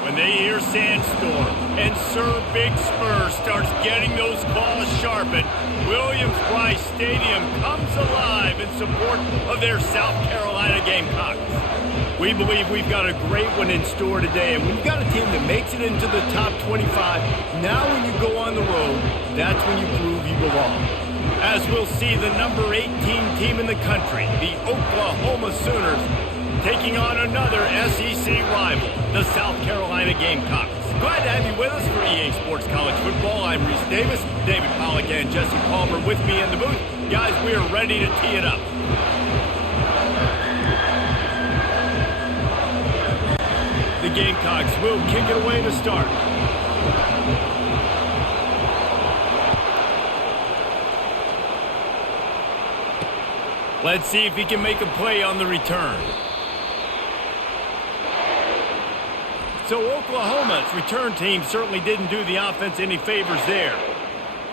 When they hear Sandstorm and Sir Big Spur starts getting those claws sharpened, Williams-Brice Stadium comes alive in support of their South Carolina Gamecocks. We believe we've got a great one in store today, and when you've got a team that makes it into the top 25, now when you go on the road, that's when you prove you belong. As we'll see the number 18 team in the country, the Oklahoma Sooners, taking on another SEC rival, the South Carolina Gamecocks. Glad to have you with us for EA Sports College Football. I'm Reese Davis, David Pollack and Jesse Palmer with me in the booth. Guys, we are ready to tee it up. The Gamecocks will kick it away to start. Let's see if he can make a play on the return. So Oklahoma's return team certainly didn't do the offense any favors there.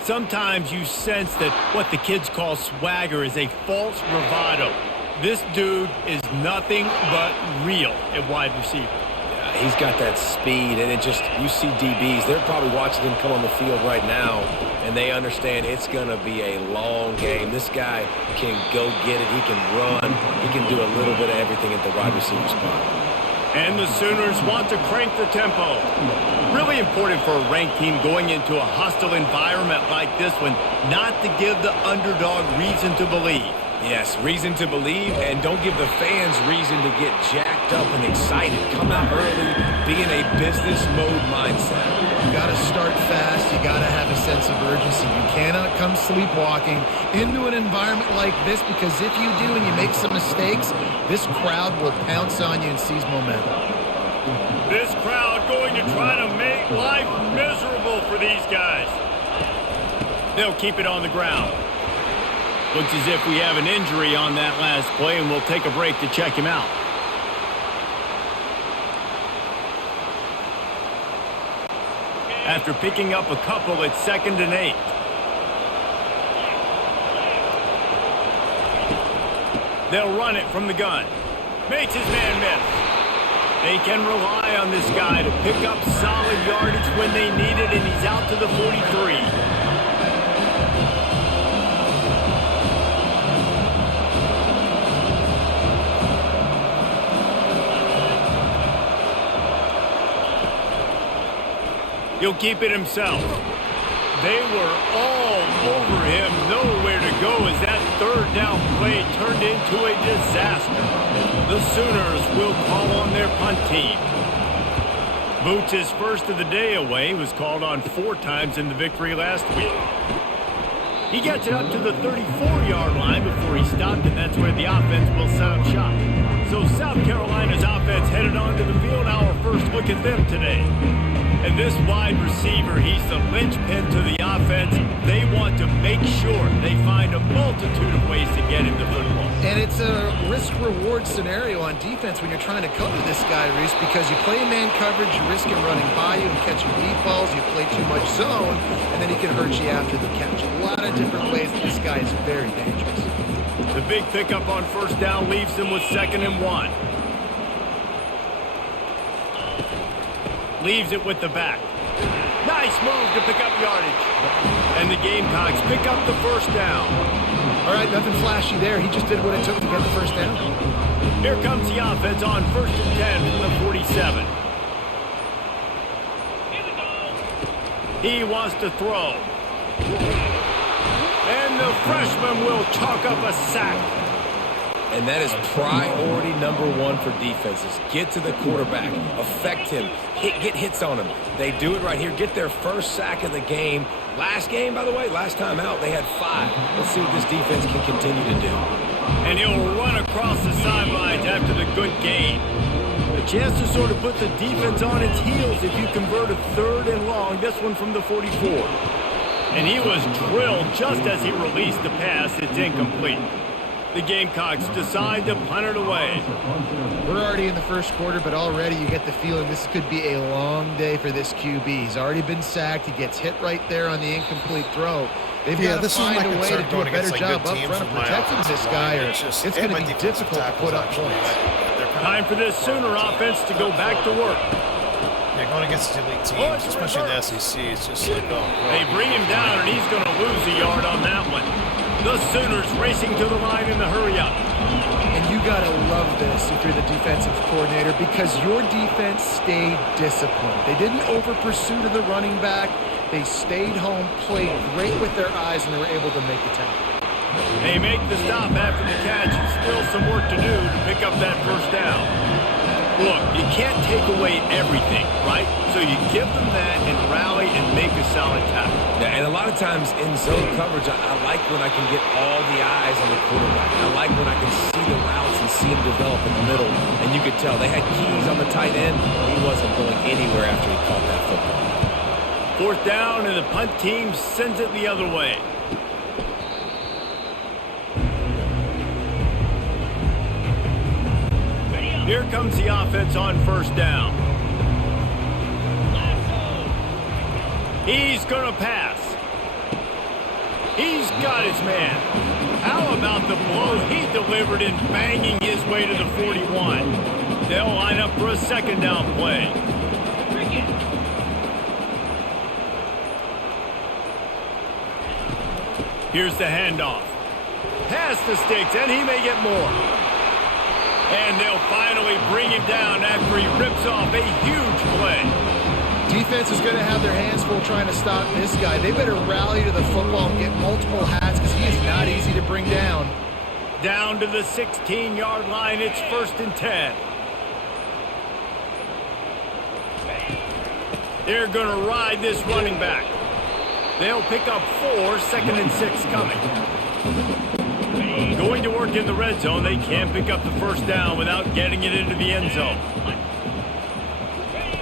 Sometimes you sense that what the kids call swagger is a false bravado. This dude is nothing but real at wide receiver. Yeah, he's got that speed, and it just, you see DBs, they're probably watching him come on the field right now, and they understand it's going to be a long game. This guy can go get it. He can run. He can do a little bit of everything at the wide receiver spot. And the Sooners want to crank the tempo. Really important for a ranked team going into a hostile environment like this one, not to give the underdog reason to believe. Yes, reason to believe, and don't give the fans reason to get jacked up and excited. Come out early, be in a business mode mindset. You got to start fast. You got to have a sense of urgency. You cannot come sleepwalking into an environment like this, because if you do and you make some mistakes, this crowd will pounce on you and seize momentum. This crowd going to try to make life miserable for these guys. They'll keep it on the ground. Looks as if we have an injury on that last play, and we'll take a break to check him out. After picking up a couple, it's 2nd and 8. They'll run it from the gun. Makes his man miss. They can rely on this guy to pick up solid yardage when they need it, and he's out to the 43. He'll keep it himself. They were all over him, nowhere to go as that 3rd down play turned into a disaster. The Sooners will call on their punt team. Boots' first of the day away was called on 4 times in the victory last week. He gets it up to the 34-yard line before he stopped, and that's where the offense will set up shop. So South Carolina's offense headed onto the field. Our first look at them today. And this wide receiver, he's the linchpin to the offense. They want to make sure they find a multitude of ways to get him the football. And it's a risk-reward scenario on defense when you're trying to cover this guy, Reese, because you play man coverage, you risk him running by you and catching deep balls. You play too much zone, and then he can hurt you after the catch. A lot of different ways that this guy is very dangerous. The big pickup on 1st down leaves them with 2nd and 1. Leaves it with the back. Nice move to pick up yardage. And the Gamecocks pick up the 1st down. All right, nothing flashy there. He just did what it took to get the 1st down. Here comes the offense on 1st and 10 from the 47. He wants to throw. And the freshman will chalk up a sack. And that is priority number 1 for defenses. Get to the quarterback. Affect him. Get hits on him. They do it right here. Get their first sack of the game. Last game, by the way, last time out, they had 5. Let's see what this defense can continue to do. And he'll run across the sidelines after the good gain. A chance to sort of put the defense on its heels if you convert a 3rd and long. This one from the 44. And he was drilled just as he released the pass. It's incomplete. The Gamecocks decide to punt it away. We're already in the 1st quarter, but already you get the feeling this could be a long day for this QB. He's already been sacked. He gets hit right there on the incomplete throw. They've got to find a way to do a better job up front of protecting this guy, or it's going to be difficult to put up points. Time for this Sooner offense to go back to work. Yeah, going against elite teams, especially in the SEC, it's just like, oh, They bring him down, and he's going to lose a yard on that one. The Sooners racing to the line in the hurry-up. And you got to love this if you're the defensive coordinator because your defense stayed disciplined. They didn't over-pursue to the running back. They stayed home, played great with their eyes, and they were able to make the tackle. They make the stop after the catch. Still some work to do to pick up that first down. Look, you can't take away everything, right? So you give them that and rally and make a solid tackle. Yeah, and a lot of times in zone coverage, I like when I can get all the eyes on the quarterback. I like when I can see the routes and see him develop in the middle. And you could tell they had keys on the tight end. He wasn't going anywhere after he caught that football. Fourth down, and the punt team sends it the other way. Here comes the offense on first down. He's going to pass. He's got his man. How about the blow he delivered in banging his way to the 41? They'll line up for a second down play. Here's the handoff. Pass the sticks, and he may get more. And they'll finally bring him down after he rips off a huge play. Defense is going to have their hands full trying to stop this guy. They better rally to the football and get multiple hats because he is not easy to bring down. Down to the 16-yard line, it's 1st and 10. They're going to ride this running back. They'll pick up 4, 2nd and 6 coming. Going to work in the red zone. They can't pick up the first down without getting it into the end zone.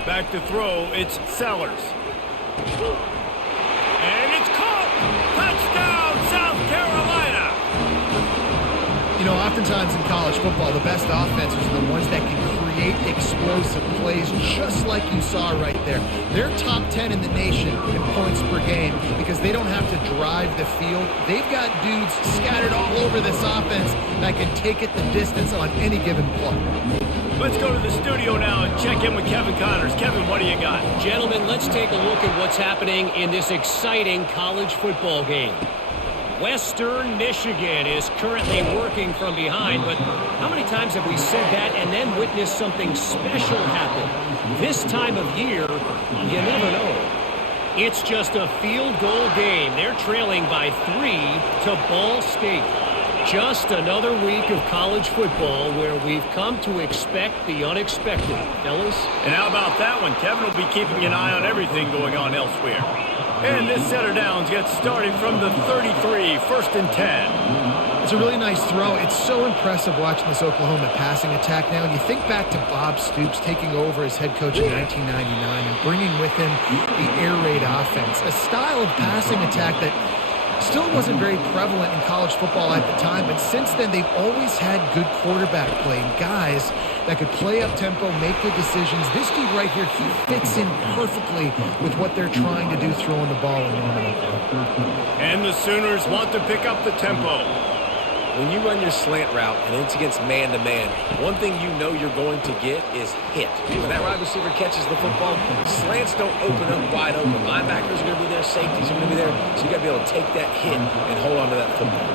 Back to throw, it's Sellers. And it's caught! Touchdown, South Carolina! You know, oftentimes in college football, the best offenses are the ones that can create explosive plays, just like you saw right there. They're top 10 in the nation in points per game because they don't have to drive the field. They've got dudes scattered all over this offense that can take it the distance on any given play. Let's go to the studio now and check in with Kevin Connors. Kevin, what do you got? Gentlemen, let's take a look at what's happening in this exciting college football game. Western Michigan is currently working from behind, but how many times have we said that and then witnessed something special happen? This time of year, you never know. It's just a field goal game. They're trailing by 3 to Ball State. Just another week of college football where we've come to expect the unexpected, fellas. And how about that one? Kevin will be keeping an eye on everything going on elsewhere. And this set of downs gets started from the 33, 1st and 10. It's a really nice throw. It's so impressive watching this Oklahoma passing attack now. And you think back to Bob Stoops taking over as head coach in 1999 and bringing with him the air raid offense, a style of passing attack that still wasn't very prevalent in college football at the time, but since then they've always had good quarterback play and guys that could play up tempo, make good decisions. This dude right here, he fits in perfectly with what they're trying to do throwing the ball in Norman, Oklahoma. And the Sooners want to pick up the tempo. When you run your slant route and it's against man-to-man, one thing you know you're going to get is hit. When that wide receiver catches the football, slants don't open up wide open. Linebackers are going to be there, safeties are going to be there, so you got to be able to take that hit and hold on to that football.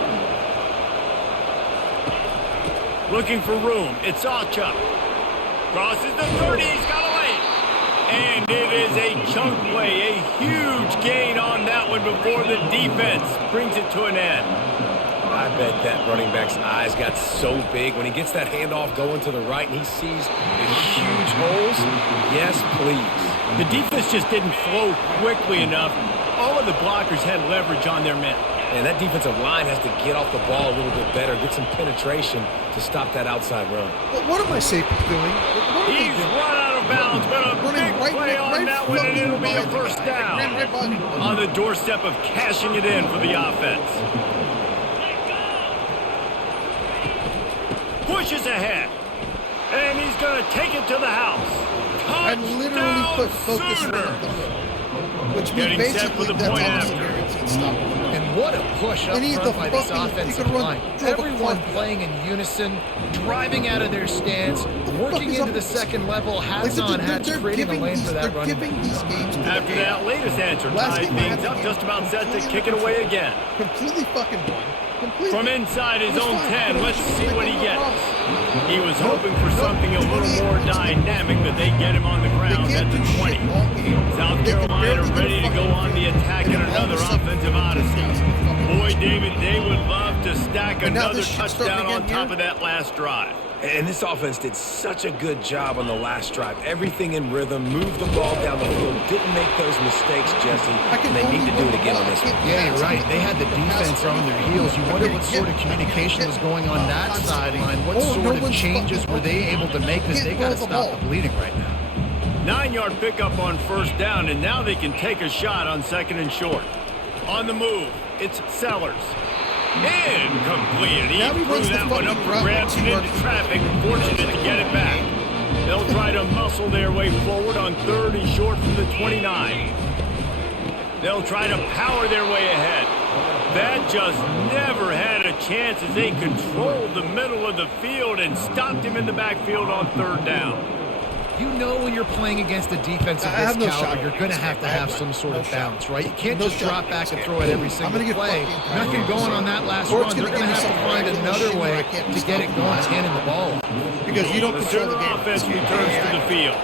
Looking for room, it's Alchuk. Crosses the 30, he's got a lane. And it is a chunk play, a huge gain on that one before the defense brings it to an end. I bet that running back's eyes got so big when he gets that handoff going to the right and he sees the huge holes. Yes, please. The defense just didn't flow quickly enough. All of the blockers had leverage on their men. And that defensive line has to get off the ball a little bit better, get some penetration to stop that outside run. Well, what are my safeties doing? He's run out of bounds, but a big play on that one, and it'll be a first down. On the doorstep of cashing it in for the offense. Pushes ahead, and he's going to take it to the house. And literally put focus on the field, which means basically that's almost a guaranteed stop. And What a push up front by this offensive line. Everyone playing in unison, driving out of their stance, working into the second level, hats on hats, creating a lane for that running back. After that latest answer, tied things up, just about set to kick it away again. Completely fucking won. Completely. From inside his own 10, let's see what he gets. He was hoping for something a little more dynamic, but they get him on the ground at the 20. South Carolina ready to go on the attack in another offensive odyssey. Boy, David, they would love to stack another touchdown on top of that last drive. And this offense did such a good job on the last drive. Everything in rhythm, moved the ball down the field, didn't make those mistakes, Jesse, and they need to do it again on this one. Yeah, you're right. They had the defense on their heels. You wonder what sort of communication was going on that sideline. What sort of changes were they able to make? Because they got to stop the bleeding right now. 9-yard pickup on first down, and now they can take a shot on second and short. On the move, it's Sellers. Incomplete. He threw that one up for grabs and into traffic. Fortunate to get it back. They'll try to muscle their way forward on third and short from the 29. They'll try to power their way ahead. That just never had a chance as they controlled the middle of the field and stopped him in the backfield on third down. You know when you're playing against a defense of this caliber, you're going to have some sort of balance, right? You can't just drop back and throw it every single play. Nothing going on that last run. They're going to have to find another way to get it going, handing the ball. Because you don't control the game. Offense returns to the field.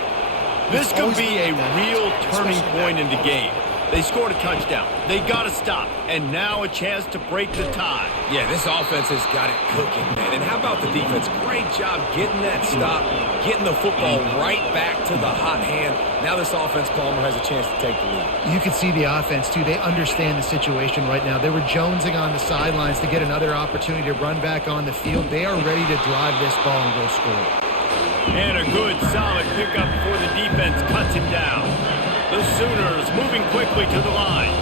This could be a real turning point in the game. They scored a touchdown. They got to stop. And now a chance to break the tie. Yeah, this offense has got it cooking, man. And how about the defense? Great job getting that stop, getting the football right back to the hot hand. Now this offense, Palmer, has a chance to take the lead. You can see the offense, too. They understand the situation right now. They were jonesing on the sidelines to get another opportunity to run back on the field. They are ready to drive this ball and go score. And a good, solid pickup before the defense cuts him down. The Sooners moving quickly to the line.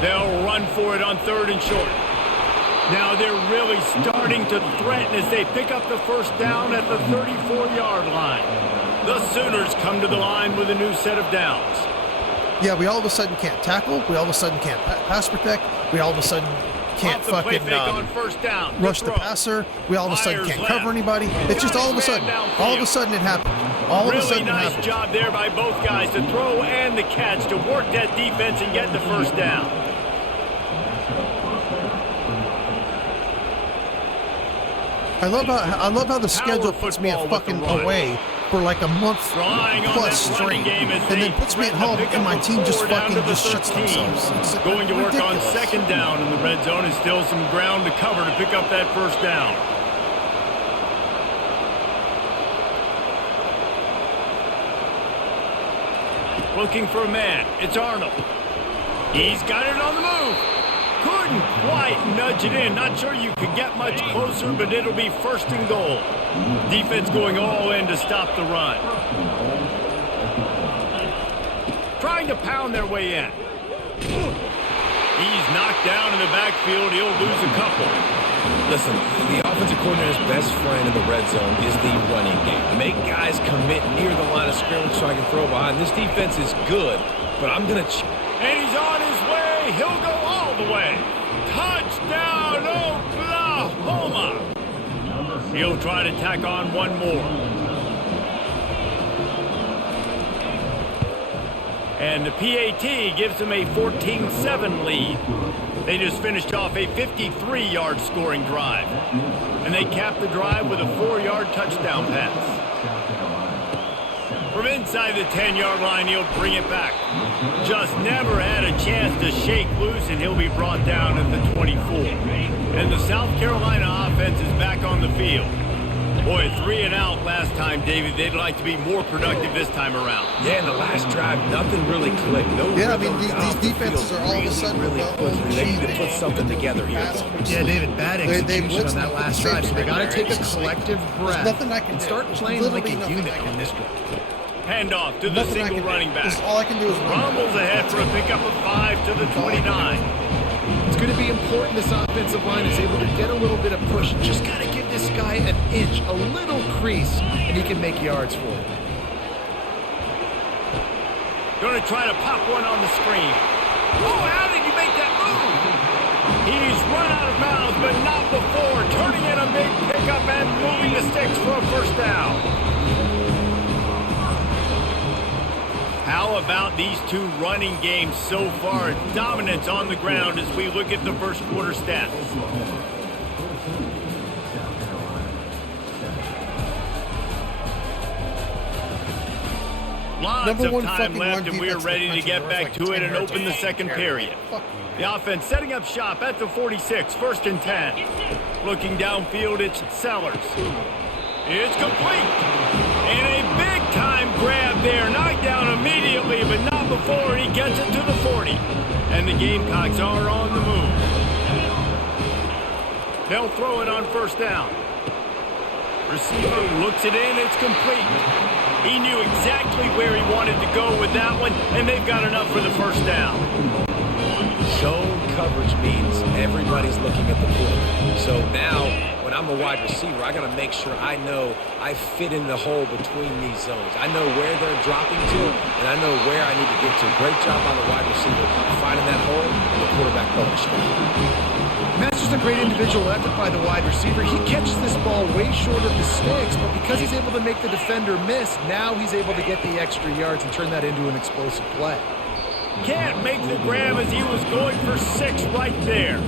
They'll run for it on third and short. Now they're really starting to threaten as they pick up the first down at the 34-yard line. The Sooners come to the line with a new set of downs. Yeah, we all of a sudden can't tackle. We all of a sudden can't pass protect. We all of a sudden can't fucking on first down. rush the passer. We all of a sudden can't cover anybody. It's just all of a sudden it happened. All of a sudden it happened. Really nice job there by both guys to throw and the catch to work that defense and get the first down. I love how the schedule puts me at fucking away for like a month plus straight, and then puts me at home, and my team just fucking just shuts themselves. It's going to work ridiculous. on second down in the red zone, and still some ground to cover to pick up that first down. Looking for a man. It's Arnold. He's got it on the move. Couldn't quite nudge it in. Not sure you could get much closer, but it'll be first and goal. Defense going all in to stop the run. Trying to pound their way in. He's knocked down in the backfield. He'll lose a couple. Listen, the offensive coordinator's best friend in the red zone is the running game. Make guys commit near the line of scrimmage so I can throw behind. This defense is good, but I'm going to... And he's on his way. He'll go all the way. Touchdown, Oklahoma. He'll try to tack on one more. And the PAT gives them a 14-7 lead. They just finished off a 53-yard scoring drive. And they capped the drive with a 4-yard touchdown pass. From inside the 10-yard line, he'll bring it back. Just never had a chance to shake loose, and he'll be brought down at the 24. And the South Carolina offense is back on the field. Boy, 3 and out last time, David. They'd like to be more productive this time around. Yeah, in the last drive, nothing really clicked. Yeah, I mean, these defenses are all of a sudden really they need to put something together here. Yeah, David, bad execution on that last drive. So they got to take a collective breath and start playing like a unit in this one. Handoff to the single running back. All I can do is rumbles ahead for a pickup of 5 to the 29. It's going to be important this offensive line is able to get a little bit of push. Just got to give this guy an inch, a little crease, and he can make yards for it. Going to try to pop one on the screen. Oh, how did you make that move? He's run out of bounds, but not before. Turning in a big pickup and moving the sticks for a first down. How about these two running games so far? Dominance on the ground as we look at the first quarter stats. Lots of time left, and we are ready to get back to it and open the second period. The offense setting up shop at the 46, 1st and 10. Looking downfield, it's Sellers. It's complete. And a big-time grab there. Knocked down immediately, but not before he gets it to the 40. And the Gamecocks are on the move. They'll throw it on first down. Receiver looks it in. It's complete. He knew exactly where he wanted to go with that one, and they've got enough for the first down. Zone coverage means everybody's looking at the quarterback. So now, when I'm a wide receiver, I got to make sure I know I fit in the hole between these zones. I know where they're dropping to, and I know where I need to get to. Great job by the wide receiver finding that hole, and the quarterback punishing. And that's just a great individual effort by the wide receiver. He catches this ball way short of the sticks, but because he's able to make the defender miss, now he's able to get the extra yards and turn that into an explosive play. Can't make the grab as he was going for 6 right there.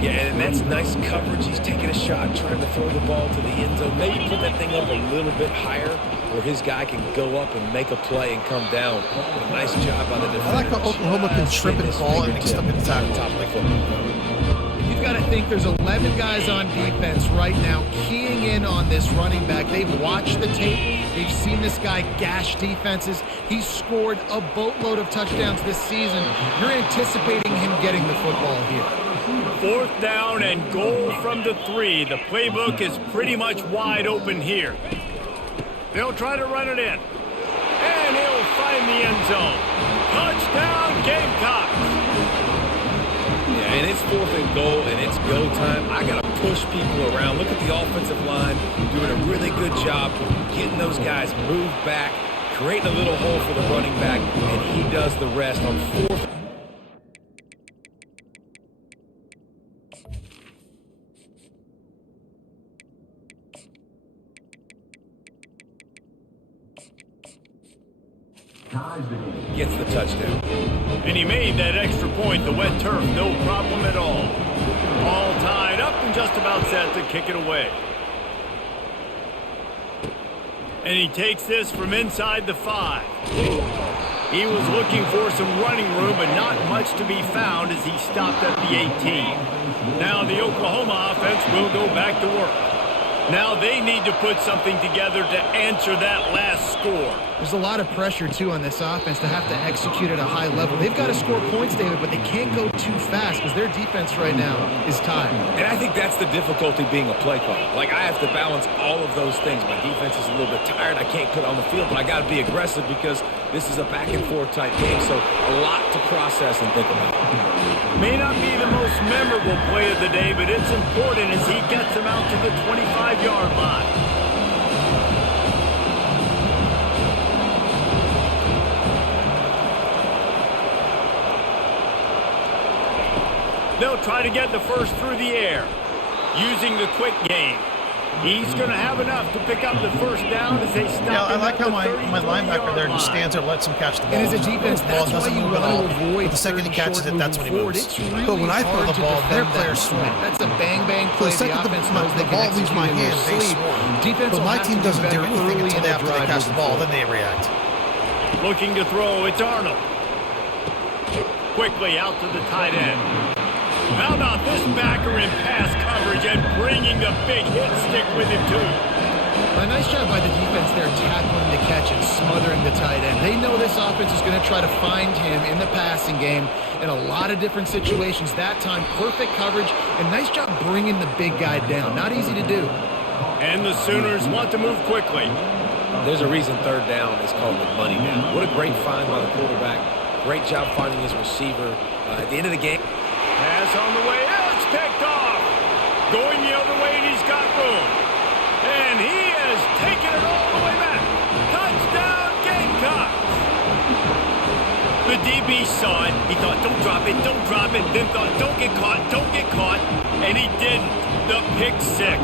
Yeah, and that's nice coverage. He's taking a shot, trying to throw the ball to the end zone. Maybe put that thing up a little bit higher where his guy can go up and make a play and come down. But a nice job by the defender. I like how Oklahoma can trip and fall and mix up in the tackle. Top of the football. You've got to think there's 11 guys on defense right now keying in on this running back. They've watched the tape. They've seen this guy gash defenses. He's scored a boatload of touchdowns this season. You're anticipating him getting the football here. 4th down and goal from the 3. The playbook is pretty much wide open here. They'll try to run it in. And he'll find the end zone. Touchdown, Gamecocks. Yeah, and it's 4th and goal, and it's go time. I got to push people around. Look at the offensive line doing a really good job getting those guys moved back, creating a little hole for the running back, and he does the rest on 4th. Gets the touchdown. And he made that extra point. The wet turf, no problem at all. All tied up and just about set to kick it away. And he takes this from inside the 5. He was looking for some running room, but not much to be found as he stopped at the 18. Now the Oklahoma offense will go back to work. Now they need to put something together to answer that last score. There's a lot of pressure, too, on this offense to have to execute at a high level. They've got to score points, David, but they can't go too fast because their defense right now is tired. And I think that's the difficulty being a play caller. Like, I have to balance all of those things. My defense is a little bit tired. I can't put on the field, but I got to be aggressive because this is a back-and-forth type game, so a lot to process and think about. May not be the most memorable play of the day, but it's important as he gets him out to the 25-yard line. They'll try to get the first through the air, using the quick game. He's going to have enough to pick up the first down as they stop. Yeah, I like how my linebacker there just stands there and lets him catch the ball. And as a defense, that's why you want to avoid the second he catches it, that's when he forward. moves. It's really But when I throw the ball, their players swarm. That's a bang-bang play. The second the ball leaves my hand, they swarm. But my team doesn't do anything until after they catch the ball, then they react. Looking to throw, it's Arnold. Quickly out to the tight end. How about this backer in pass coverage and bringing the big hit stick with him, too? A nice job by the defense there tackling the catch and smothering the tight end. They know this offense is going to try to find him in the passing game in a lot of different situations. That time, perfect coverage, and nice job bringing the big guy down. Not easy to do. And the Sooners want to move quickly. There's a reason 3rd down is called the money down. What a great find by the quarterback. Great job finding his receiver. At the end of the game, pass on the way out, it's picked off. Going the other way, and he's got room. And he has taken it all the way back. Touchdown, Gamecocks. He saw it. He thought, don't drop it, then thought, don't get caught, and he didn't. The pick six.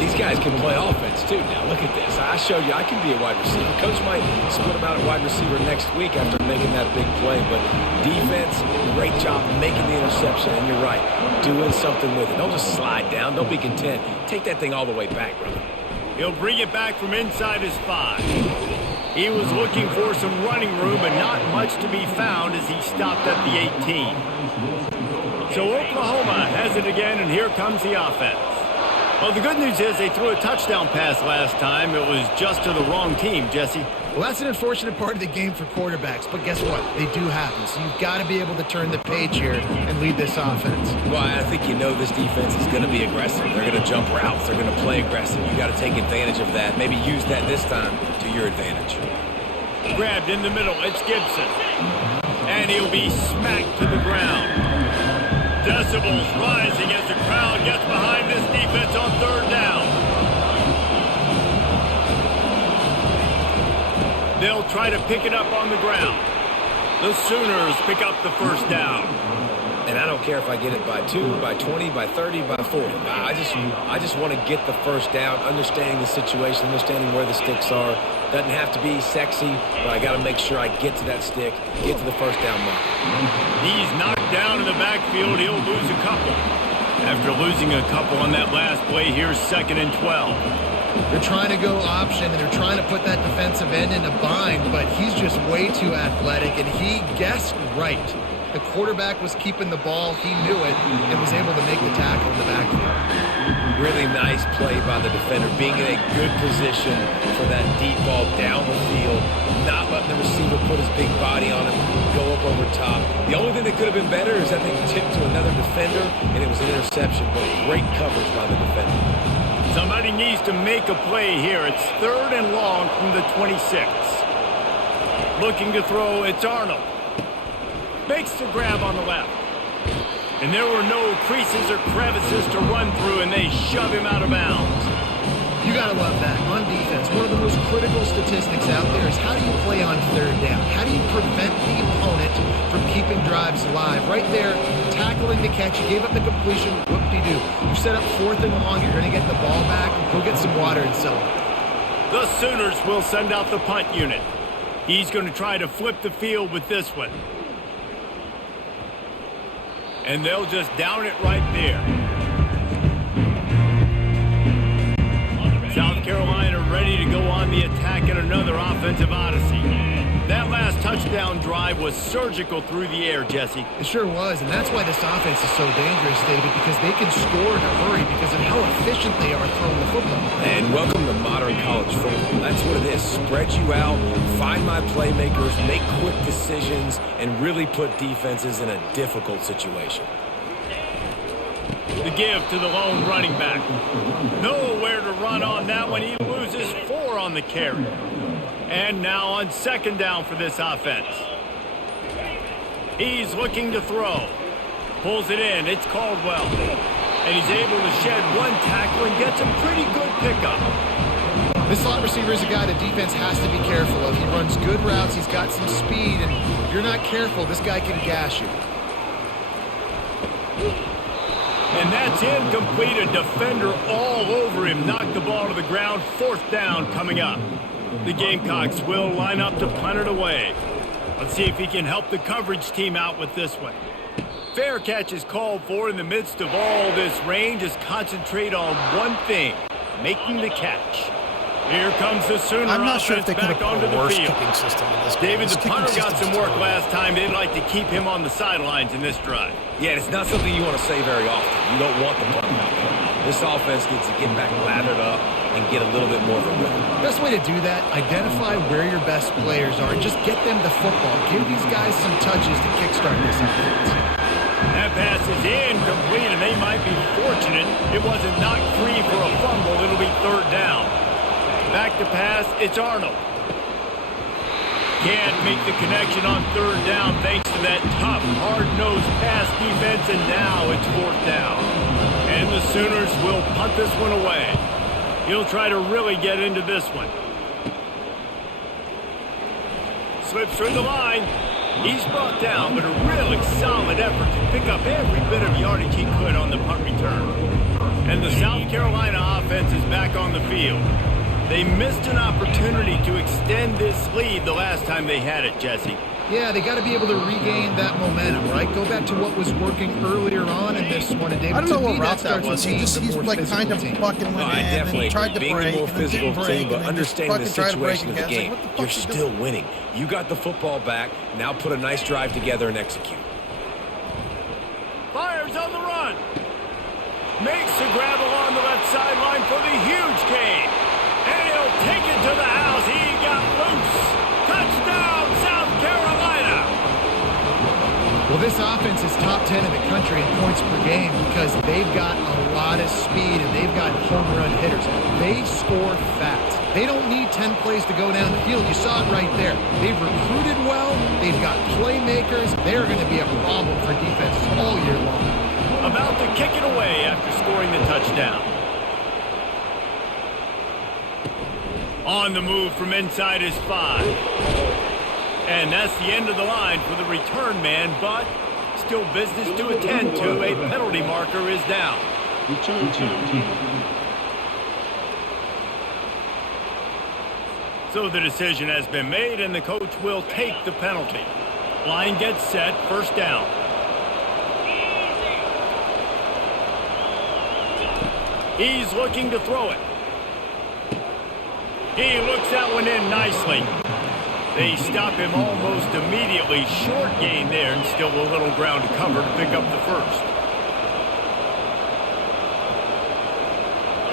These guys can play offense, too. Now, look at this. I showed you I can be a wide receiver. Coach might split him out at wide receiver next week after making that big play, but defense, great job making the interception, and you're right, doing something with it. Don't just slide down. Don't be content. Take that thing all the way back, brother. He'll bring it back from inside his 5. He was looking for some running room, but not much to be found as he stopped at the 18. So Oklahoma has it again, and here comes the offense. Well, the good news is they threw a touchdown pass last time. It was just to the wrong team, Jesse. Well, that's an unfortunate part of the game for quarterbacks, but guess what? They do happen, so you've got to be able to turn the page here and lead this offense. Well, I think you know this defense is going to be aggressive. They're going to jump routes. They're going to play aggressive. You got to take advantage of that. Maybe use that this time to your advantage. Grabbed in the middle. It's Gibson. And he'll be smacked to the ground. Decibels rising as the crowd gets behind this defense on third down. They'll try to pick it up on the ground. The Sooners pick up the first down. And I don't care if I get it by 2, by 20, by 30, by 40. I just want to get the first down, understanding the situation, understanding where the sticks are. Doesn't have to be sexy, but I got to make sure I get to that stick, get to the first down mark. He's knocked down in the backfield. He'll lose a couple. After losing a couple on that last play, here's 2nd and 12. They're trying to go option, and they're trying to put that defensive end in a bind, but he's just way too athletic, and he guessed right. The quarterback was keeping the ball. He knew it and was able to make the tackle in the backfield. Really nice play by the defender, being in a good position for that deep ball down the field, not letting the receiver put his big body on him, go up over top. The only thing that could have been better is that they tipped to another defender, and it was an interception, but great coverage by the defender. Somebody needs to make a play here. It's 3rd and long from the 26. Looking to throw, it's Arnold. Makes the grab on the left. And there were no creases or crevices to run through, and they shove him out of bounds. You got to love that. On defense, one of the most critical statistics out there is how do you play on third down? How do you prevent the opponent from keeping drives alive? Right there, tackling the catch. You gave up the completion. Whoop-de-doo. You set up 4th and long. You're going to get the ball back. Go get some water and celebrate. The Sooners will send out the punt unit. He's going to try to flip the field with this one. And they'll just down it right there. South Carolina ready to go on the attack in another offensive odyssey. That last touchdown drive was surgical through the air, Jesse. It sure was, and that's why this offense is so dangerous, David, because they can score in a hurry because of how efficient they are throwing the football. And welcome to modern college football. That's what it is. Spread you out, find my playmakers, make quick decisions, and really put defenses in a difficult situation. The give to the lone running back. Nowhere to run on that one. He loses 4 on the carry. And now on 2nd down for this offense. He's looking to throw. Pulls it in. It's Caldwell. And he's able to shed one tackle and gets a pretty good pickup. This slot receiver is a guy the defense has to be careful of. He runs good routes. He's got some speed. And if you're not careful, this guy can gash you. And that's incomplete. A defender all over him. Knocked the ball to the ground. 4th down coming up. The Gamecocks will line up to punt it away. Let's see if he can help the coverage team out with this one. Fair catch is called for in the midst of all this rain. Just concentrate on one thing, making the catch. Here comes the Sooner I'm not sure if they could have onto put a the worse field. kicking system in this game. David, This the kicking punter got system's some work terrible. last time. They'd like to keep him on the sidelines in this drive. Yeah, it's not something you want to say very often. You don't want the punter out there. This offense needs to get back lathered up and get a little bit more of a rhythm. Best way to do that, identify where your best players are and just get them the football. Give these guys some touches to kickstart this offense. That pass is incomplete, and they might be fortunate it wasn't knocked free for a fumble. It'll be 3rd down. Back to pass, it's Arnold. Can't make the connection on 3rd down thanks to that tough, hard-nosed pass defense, and now it's 4th down. And the Sooners will punt this one away. He'll try to really get into this one. Slips through the line. He's brought down, but a really solid effort to pick up every bit of yardage he could on the punt return. And the South Carolina offense is back on the field. They missed an opportunity to extend this lead the last time they had it, Jesse. Yeah, they got to be able to regain that momentum, right? Go back to what was working earlier on in this one. And David, I don't know what route that that was. He's like kind of fucking went in and tried to break. Being the more physical team, but and understanding the situation of the game, like, you're still winning. You got the football back. Now put a nice drive together and execute. Fires on the run. Makes the grab along the left sideline for the huge gain. And he'll take it to the house. He got loose. Touchdown, South Carolina. Well, this offense is top 10 in the country in points per game because they've got a lot of speed and they've got home run hitters. They score fast. They don't need 10 plays to go down the field. You saw it right there. They've recruited well. They've got playmakers. They're going to be a problem for defenses all year long. About to kick it away after scoring the touchdown. On the move from inside his 5. And that's the end of the line for the return man, but still business to attend to. A penalty marker is down. So the decision has been made, and the coach will take the penalty. Line gets set, first down. He's looking to throw it. He looks that one in nicely. They stop him almost immediately. Short gain there and still a little ground to cover to pick up the first.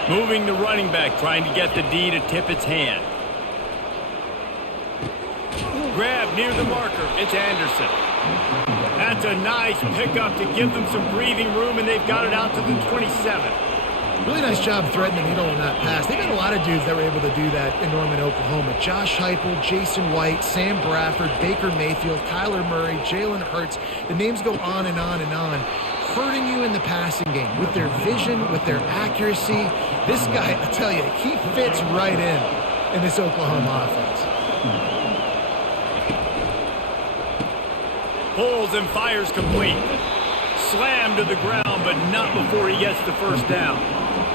Moving the running back, trying to get the D to tip its hand. Grab near the marker. It's Anderson. That's a nice pickup to give them some breathing room, and they've got it out to the 27. Really nice job threading the needle on that pass. They've got a lot of dudes that were able to do that in Norman, Oklahoma. Josh Heupel, Jason White, Sam Bradford, Baker Mayfield, Kyler Murray, Jalen Hurts. The names go on and on and on. Hurting you in the passing game with their vision, with their accuracy. This guy, I tell you, he fits right in this Oklahoma offense. Pulls and fires complete. Slammed to the ground, but not before he gets the first down.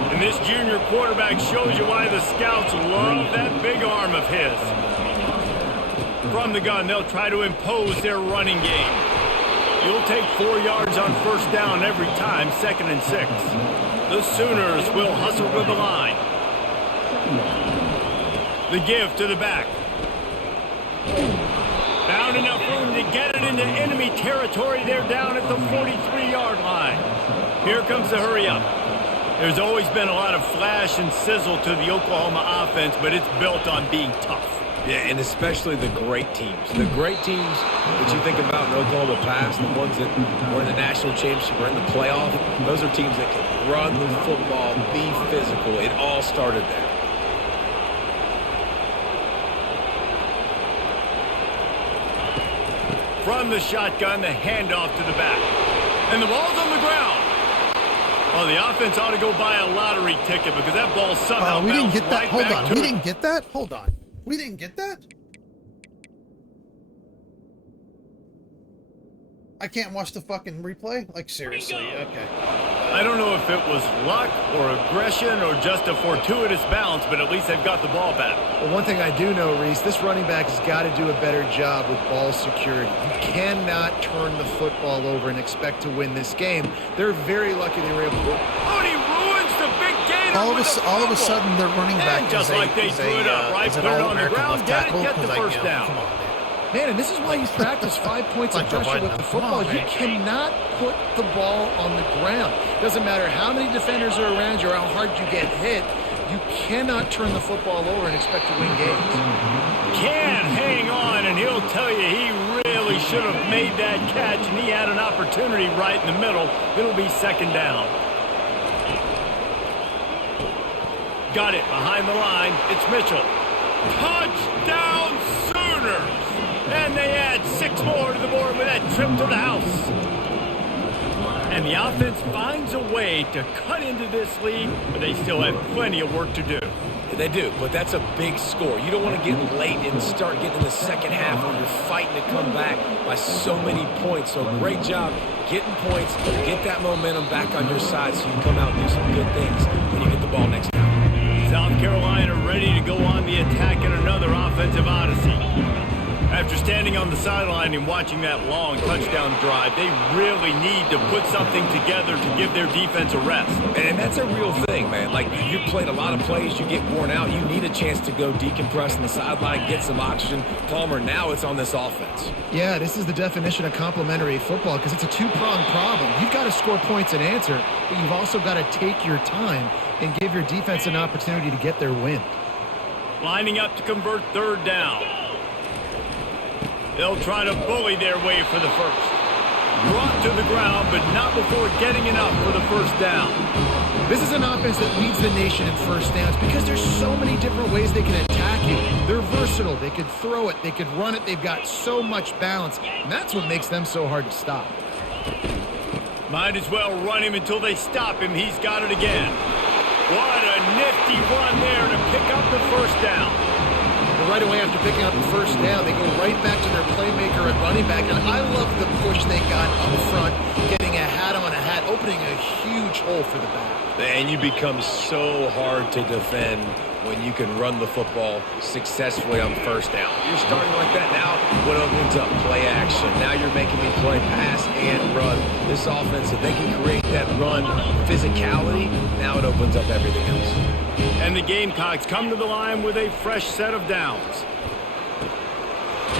And this junior quarterback shows you why the scouts love that big arm of his. From the gun, they'll try to impose their running game. You'll take 4 yards on first down every time, 2nd and 6. The Sooners will hustle to the line. The give to the back. Found enough room to get it into enemy territory. They're down at the 43-yard line. Here comes the hurry up. There's always been a lot of flash and sizzle to the Oklahoma offense, but it's built on being tough. Yeah, and especially the great teams. The great teams that you think about in Oklahoma past, the ones that were in the national championship or in the playoff, those are teams that can run the football, be physical. It all started there. From the shotgun, the handoff to the back. And the ball's on the ground. Well, the offense ought to go buy a lottery ticket because that ball somehow we didn't get that. Right Hold back on. We didn't get that? Hold on. We didn't get that? I can't watch the fucking replay? Like, seriously? Okay. I don't know if it was luck or aggression or just a fortuitous bounce, but at least they've got the ball back. Well, one thing I do know, Reese, this running back has got to do a better job with ball security. You cannot turn the football over and expect to win this game. They're very lucky they were able to. Oh, and he ruins the big gainer all of a sudden, their running back and just like they drew it up, right? Put it on the ground, get the first down. Come on, man. Man, and this is why you practice 5 points of pressure with the football. You cannot put the ball on the ground. Doesn't matter how many defenders are around you or how hard you get hit. You cannot turn the football over and expect to win games. Can't hang on, and he'll tell you he really should have made that catch, and he had an opportunity right in the middle. It'll be 2nd down. Got it behind the line. It's Mitchell. Touchdown, Sooners! And they add 6 more to the board with that trip to the house. And the offense finds a way to cut into this lead, but they still have plenty of work to do. They do, but that's a big score. You don't want to get late and start getting in the second half where you're fighting to come back by so many points. So great job getting points, get that momentum back on your side so you can come out and do some good things when you get the ball next time. South Carolina ready to go on the attack in another offensive odyssey. After standing on the sideline and watching that long touchdown drive, they really need to put something together to give their defense a rest. And that's a real thing, man. Like, you played a lot of plays, you get worn out, you need a chance to go decompress on the sideline, get some oxygen. Palmer, now it's on this offense. Yeah, this is the definition of complementary football because it's a two-pronged problem. You've got to score points and answer, but you've also got to take your time and give your defense an opportunity to get their win. Lining up to convert third down. They'll try to bully their way for the first. Brought to the ground, but not before getting enough for the first down. This is an offense that leads the nation in first downs because there's so many different ways they can attack you. They're versatile. They could throw it. They could run it. They've got so much balance, and that's what makes them so hard to stop. Might as well run him until they stop him. He's got it again. What a nifty run there to pick up the first down. Right away after picking up the first down, they go right back to their playmaker at running back. And I love the push they got up front, getting a hat on a hat, opening a huge hole for the back. And you become so hard to defend when you can run the football successfully on first down. You're starting like that now. What opens up? Play action. Now you're making me play pass and run. This offense, if they can create that run physicality, now it opens up everything else. And the Gamecocks come to the line with a fresh set of downs.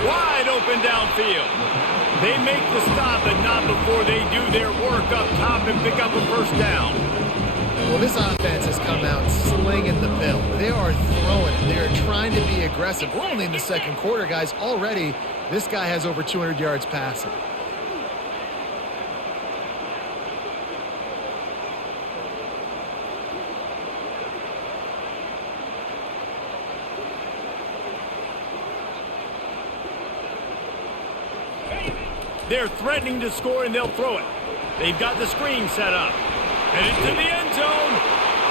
Wide open downfield. They make the stop, but not before they do their work up top and pick up a first down. Well, this offense has come out slinging the bill. They are throwing it. They are trying to be aggressive. We're only in the second quarter, guys. Already, this guy has over 200 yards passing. They're threatening to score, and they'll throw it. They've got the screen set up. And into the end zone.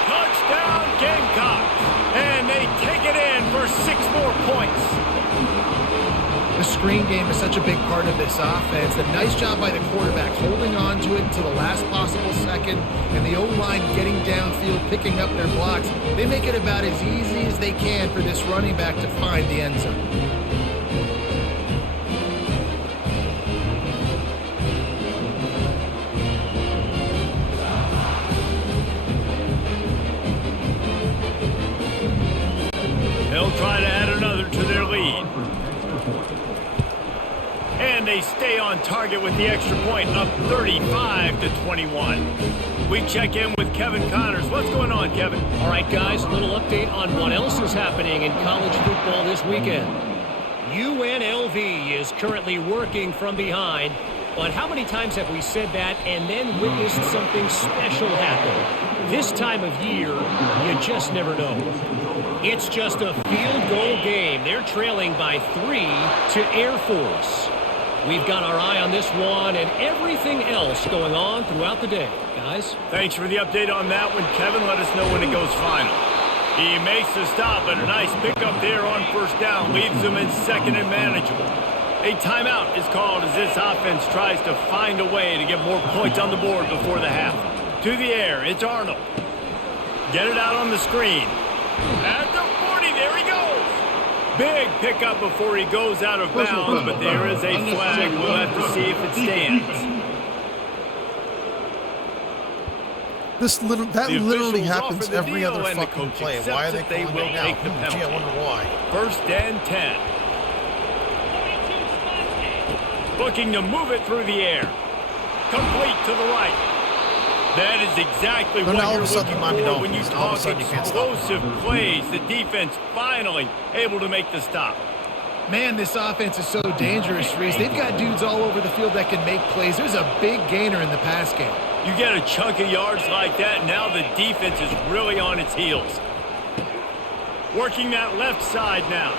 Touchdown, Gamecocks. And they take it in for 6 more points. The screen game is such a big part of this offense. A nice job by the quarterback holding on to it until the last possible second, and the O-line getting downfield, picking up their blocks. They make it about as easy as they can for this running back to find the end zone. They'll try to add another to their lead. And they stay on target with the extra point, up 35-21. We check in with Kevin Connors. What's going on, Kevin? All right, guys, a little update on what else is happening in college football this weekend. UNLV is currently working from behind, but how many times have we said that and then witnessed something special happen? This time of year, you just never know. It's just a field goal game. They're trailing by 3 to Air Force. We've got our eye on this one and everything else going on throughout the day. Guys? Thanks for the update on that one, Kevin. Let us know when it goes final. He makes the stop, and a nice pickup there on first down. Leaves them in second and manageable. A timeout is called as this offense tries to find a way to get more points on the board before the half. To the air, it's Arnold. Get it out on the screen. At the 40, there he goes. Big pickup before he goes out of bounds, but there is a flag. We'll have to see if it stands. That literally happens every other fucking play. Why are they calling will it now? take the penalty. Gee, I wonder why. First and 10. Looking to move it through the air. Complete to the right. That is exactly what you're looking for when you talk explosive plays. The defense finally able to make the stop. Man, this offense is so dangerous, Reese. They've got dudes all over the field that can make plays. There's a big gainer in the pass game. You get a chunk of yards like that, now the defense is really on its heels. Working that left side now.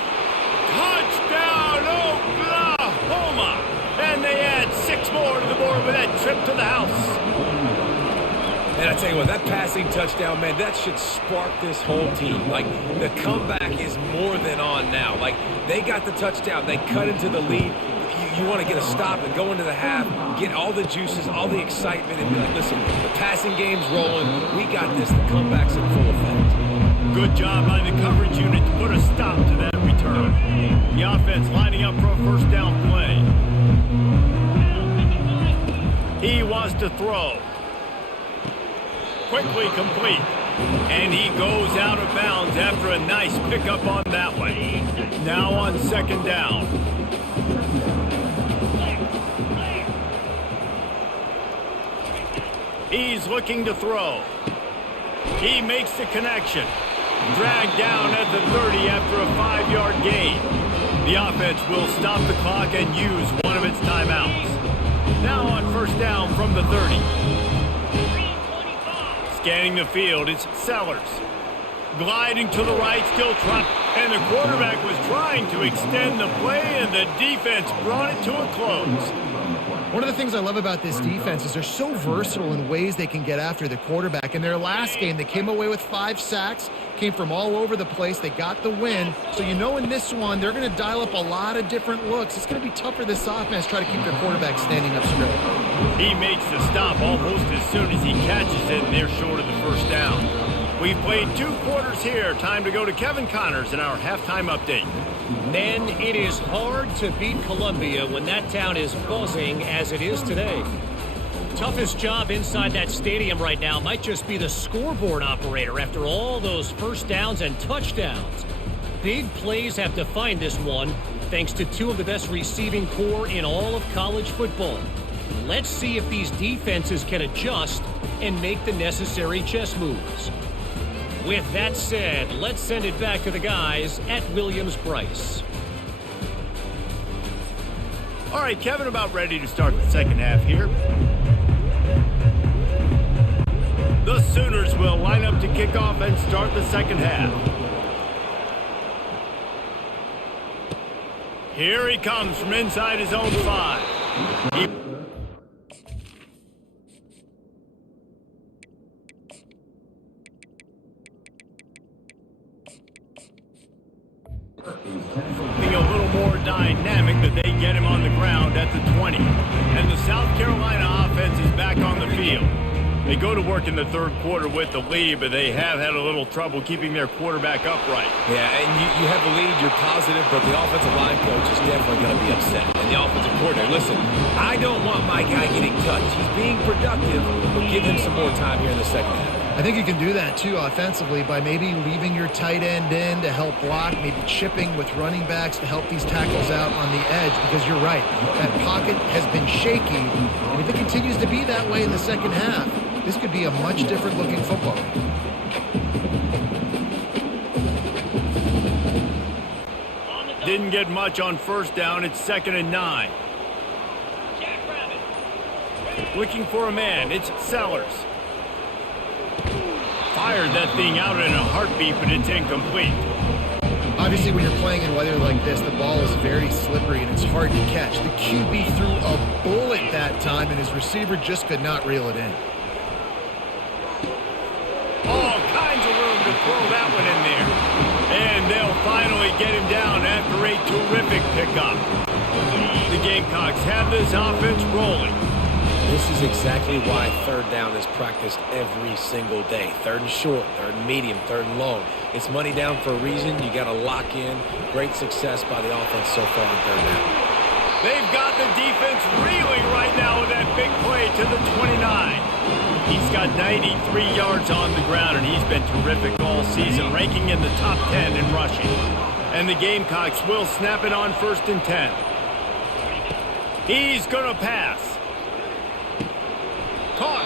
Touchdown, Oklahoma! And they add 6 more to the board with that trip to the house. And I tell you what, that passing touchdown, man, that should spark this whole team. Like, the comeback is more than on now. Like, they got the touchdown. They cut into the lead. You want to get a stop and go into the half, get all the juices, all the excitement, and be like, listen, the passing game's rolling. We got this. The comeback's in full effect. Good job by the coverage unit to put a stop to that return. The offense lining up for a first down play. He wants to throw. Quickly complete. And he goes out of bounds after a nice pickup on that one. Now on second down. He's looking to throw. He makes the connection. Dragged down at the 30 after a 5-yard gain. The offense will stop the clock and use one of its timeouts. Now on first down from the 30. Scanning the field, it's Sellers. Gliding to the right, still trapped. And the quarterback was trying to extend the play, and the defense brought it to a close. One of the things I love about this defense is they're so versatile in ways they can get after the quarterback. In their last game, they came away with 5 sacks, came from all over the place. They got the win. So you know in this one, they're going to dial up a lot of different looks. It's going to be tough for this offense to try to keep their quarterback standing up straight. He makes the stop almost as soon as he catches it, and they're short of the first down. We've played 2 quarters here. Time to go to Kevin Connors in our halftime update. Men, it is hard to beat Columbia when that town is buzzing as it is today. Toughest job inside that stadium right now might just be the scoreboard operator after all those first downs and touchdowns. Big plays have defined this one thanks to 2 of the best receiving corps in all of college football. Let's see if these defenses can adjust and make the necessary chess moves. With that said, let's send it back to the guys at Williams-Brice. All right, Kevin, about ready to start the second half here. The Sooners will line up to kick off and start the second half. Here he comes from inside his own 5. Something a little more dynamic, but they get him on the ground at the 20. And the South Carolina offense is back on the field. They go to work in the third quarter with the lead, but they have had a little trouble keeping their quarterback upright. Yeah, and you have the lead, you're positive, but the offensive line coach is definitely going to be upset. And the offensive coordinator, listen, I don't want my guy getting touched. He's being productive, but give him some more time here in the second half. I think you can do that, too, offensively, by maybe leaving your tight end in to help block, maybe chipping with running backs to help these tackles out on the edge, because you're right, that pocket has been shaky, and if it continues to be that way in the second half, this could be a much different looking football. Didn't get much on first down. It's 2nd and 9. Looking for a man. It's Sellers. Fired that thing out in a heartbeat, but it's incomplete. Obviously, when you're playing in weather like this, the ball is very slippery and it's hard to catch. The QB threw a bullet that time, and his receiver just could not reel it in. All kinds of room to throw that one in there. And they'll finally get him down after a terrific pickup. The Gamecocks have this offense rolling. This is exactly why third down is practiced every single day. 3rd and short, 3rd and medium, 3rd and long. It's money down for a reason. You got to lock in. Great success by the offense so far on 3rd down. They've got the defense reeling right now with that big play to the 29. He's got 93 yards on the ground, and he's been terrific all season, ranking in the top 10 in rushing. And the Gamecocks will snap it on 1st and 10. He's going to pass. Caught.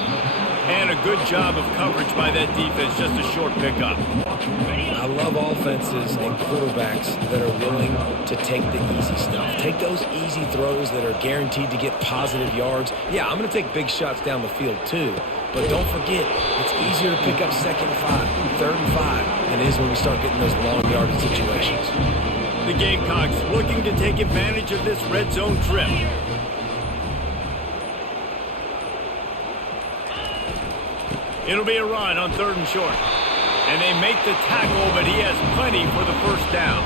And a good job of coverage by that defense, just a short pickup. I love offenses and quarterbacks that are willing to take the easy stuff. Take those easy throws that are guaranteed to get positive yards. Yeah, I'm going to take big shots down the field too. But don't forget, it's easier to pick up 2nd and 5, 3rd and 5 than it is when we start getting those long yardage situations. The Gamecocks looking to take advantage of this red zone trip. It'll be a run on 3rd and short. And they make the tackle, but he has plenty for the first down.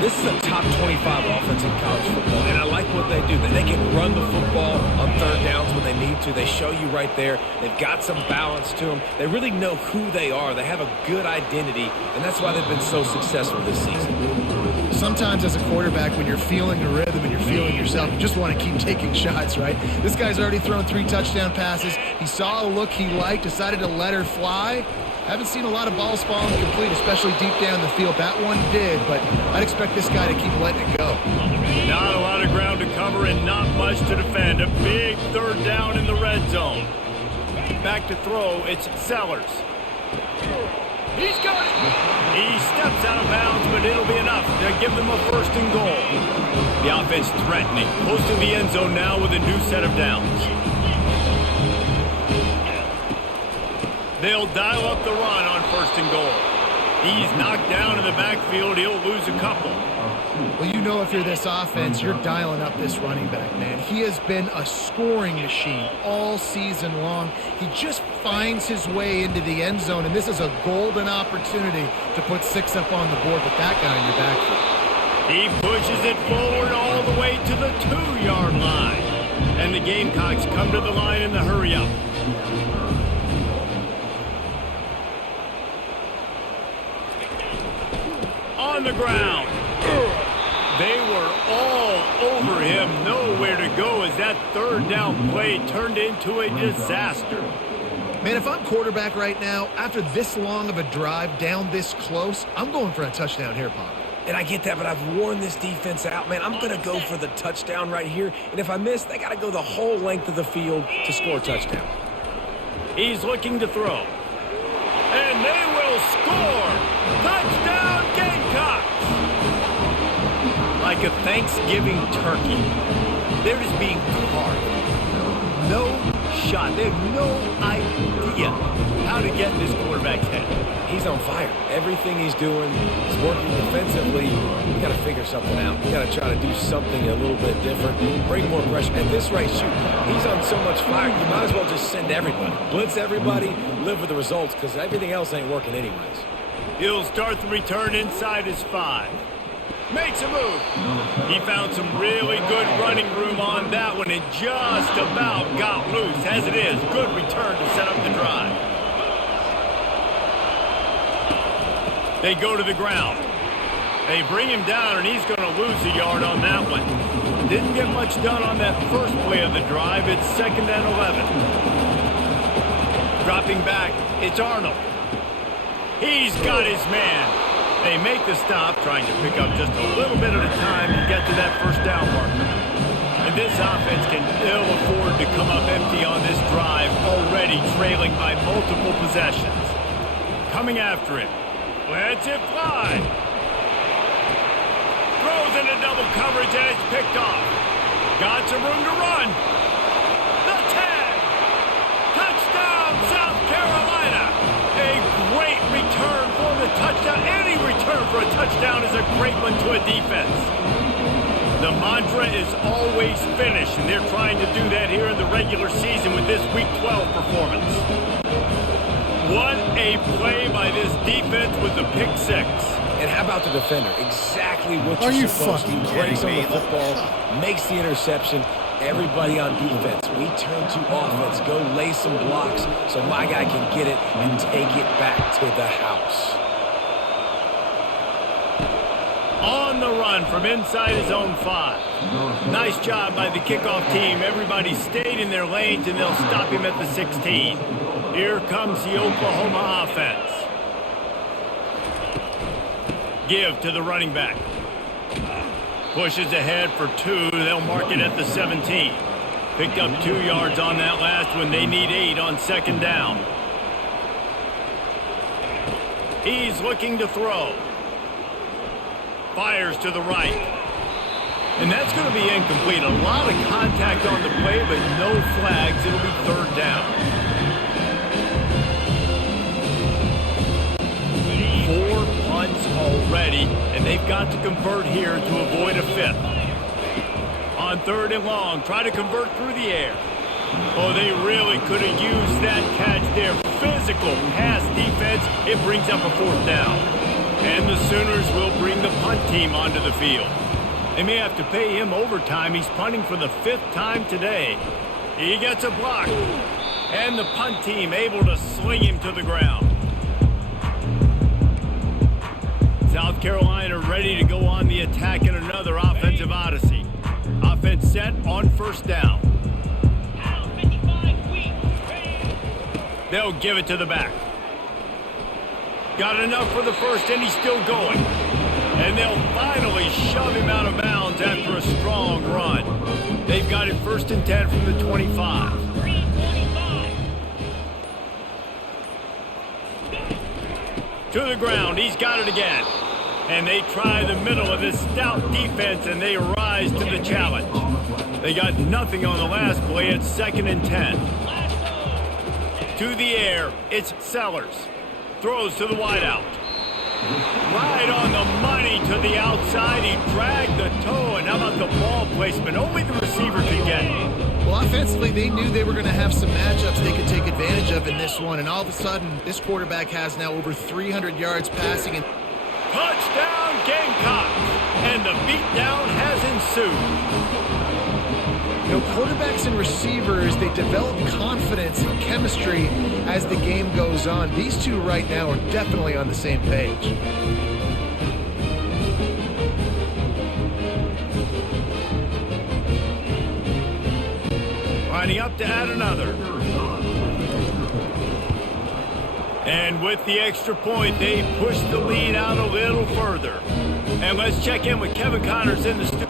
This is a top 25 offense in college football, and I like what they do. They can run the football on 3rd downs when they need to. They show you right there. They've got some balance to them. They really know who they are. They have a good identity, and that's why they've been so successful this season. Sometimes as a quarterback, when you're feeling a rhythm and you're feeling yourself, you just want to keep taking shots, right? This guy's already thrown 3 touchdown passes. He saw a look he liked, decided to let her fly. Haven't seen a lot of balls falling complete, especially deep down the field. That one did, but I'd expect this guy to keep letting it go. Not a lot of ground to cover and not much to defend. A big 3rd down in the red zone. Back to throw, it's Sellers. He's got it. He steps out of bounds, but it'll be enough to give them a 1st and goal. The offense threatening, close to the end zone now with a new set of downs. They'll dial up the run on 1st and goal. He's knocked down in the backfield. He'll lose a couple. Well, you know if you're this offense, you're dialing up this running back, man. He has been a scoring machine all season long. He just finds his way into the end zone, and this is a golden opportunity to put 6 up on the board with that guy in your backfield. He pushes it forward all the way to the 2-yard line. And the Gamecocks come to the line in the hurry-up. On the ground. They were all over him. Nowhere to go as that 3rd down play turned into a disaster. Man, if I'm quarterback right now, after this long of a drive down this close, I'm going for a touchdown here, Pop. And I get that, but I've worn this defense out, man. I'm going to go for the touchdown right here. And if I miss, they got to go the whole length of the field to score a touchdown. He's looking to throw. And they will score. Touchdown, Gamecocks. Like a Thanksgiving turkey. They're just being carved. No shot. They have no idea how to get in this quarterback's head. He's on fire. Everything he's doing is working defensively. You got to figure something out. You got to try to do something a little bit different. Bring more pressure. At this rate, shoot, he's on so much fire, you might as well just send everybody. Blitz everybody, live with the results, because everything else ain't working anyways. He'll start the return inside his 5. Makes a move. He found some really good running room on that one and just about got loose. As it is, good return to set up the drive. They go to the ground. They bring him down, and he's going to lose a yard on that one. Didn't get much done on that first play of the drive. It's 2nd and 11. Dropping back, it's Arnold. He's got his man. They make the stop, trying to pick up just a little bit at a time to get to that 1st down marker. And this offense can ill afford to come up empty on this drive, already trailing by multiple possessions. Coming after it. Lets it fly. Throws into double coverage, and it's picked off. Got some room to run. The 10. Touchdown, South Carolina. A great return for the touchdown. Any return for a touchdown is a great one to a defense. The mantra is always finish, and they're trying to do that here in the regular season with this Week 12 performance. What a play by this defense with the pick 6. And how about the defender? Exactly what Are you're you supposed to do. fucking Breaks on kidding the me? football, makes the interception. Everybody on defense, we turn to offense. Go lay some blocks so my guy can get it and take it back to the house. On the run from inside his own 5. Nice job by the kickoff team. Everybody stayed in their lanes, and they'll stop him at the 16. Here comes the Oklahoma offense. Give to the running back. Pushes ahead for 2. They'll mark it at the 17. Picked up 2 yards on that last one. They need 8 on 2nd down. He's looking to throw. Fires to the right. And that's going to be incomplete. A lot of contact on the play, but no flags. It'll be 3rd down. 4 punts already, and they've got to convert here to avoid a 5th. On 3rd and long, try to convert through the air. Oh, they really could have used that catch there. physical pass defense. It brings up a 4th down. And the Sooners will bring the punt team onto the field. They may have to pay him overtime. He's punting for the 5th time today. He gets a block. And the punt team able to sling him to the ground. South Carolina ready to go on the attack in another offensive odyssey. Offense set on 1st down. They'll give it to the back. Got enough for the first, and he's still going. And they'll finally shove him out of bounds after a strong run. They've got it 1st and 10 from the 25. To the ground, he's got it again. And they try the middle of this stout defense, and they rise to the challenge. They got nothing on the last play. It's 2nd and 10. To the air, it's Sellers. Throws to the wideout. Right on the money to the outside. He dragged the toe, and how about the ball placement? Only the receiver could get it. Well, offensively, they knew they were going to have some matchups they could take advantage of in this one, and all of a sudden, this quarterback has now over 300 yards passing. And touchdown, Gamecocks! And the beatdown has ensued. You know, quarterbacks and receivers, they develop confidence and chemistry as the game goes on. These two right now are definitely on the same page. Lining up to add another. And with the extra point, they push the lead out a little further. And let's check in with Kevin Connors in the studio.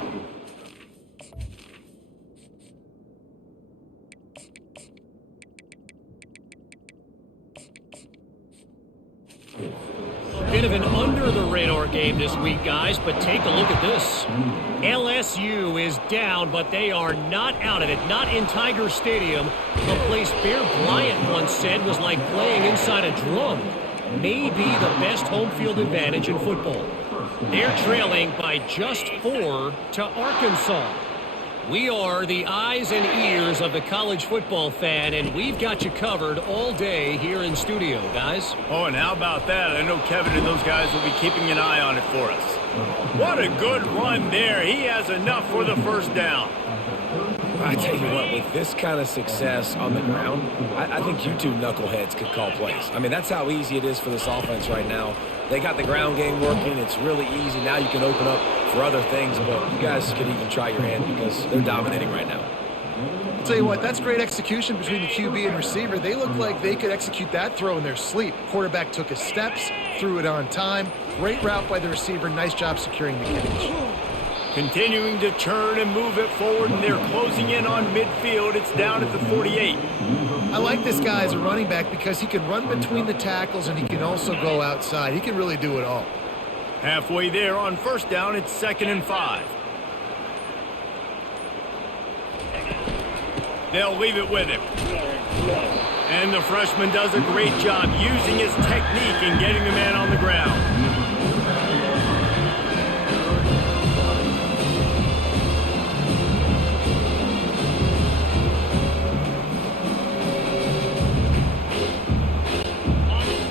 Bit of an under-the-radar game this week, guys, but take a look at this. LSU is down, but they are not out of it, not in Tiger Stadium, a place Bear Bryant once said was like playing inside a drum. Maybe the best home field advantage in football. They're trailing by just 4 to Arkansas. We are the eyes and ears of the college football fan, and we've got you covered all day here in studio, guys. Oh, and how about that? I know Kevin and those guys will be keeping an eye on it for us. What a good run there. He has enough for the 1st down. I tell you what, with this kind of success on the ground, I think you two knuckleheads could call plays. I mean, that's how easy it is for this offense right now. They got the ground game working. It's really easy. Now you can open up for other things, but you guys could even try your hand because they're dominating right now. I'll tell you what, that's great execution between the QB and receiver. They look like they could execute that throw in their sleep. Quarterback took his steps, threw it on time. Great route by the receiver. Nice job securing the catch. Continuing to turn and move it forward, and they're closing in on midfield. It's down at the 48. I like this guy as a running back because he can run between the tackles and he can also go outside. He can really do it all. Halfway there on 1st down, it's 2nd and 5. They'll leave it with him. And the freshman does a great job using his technique and getting the man on the ground.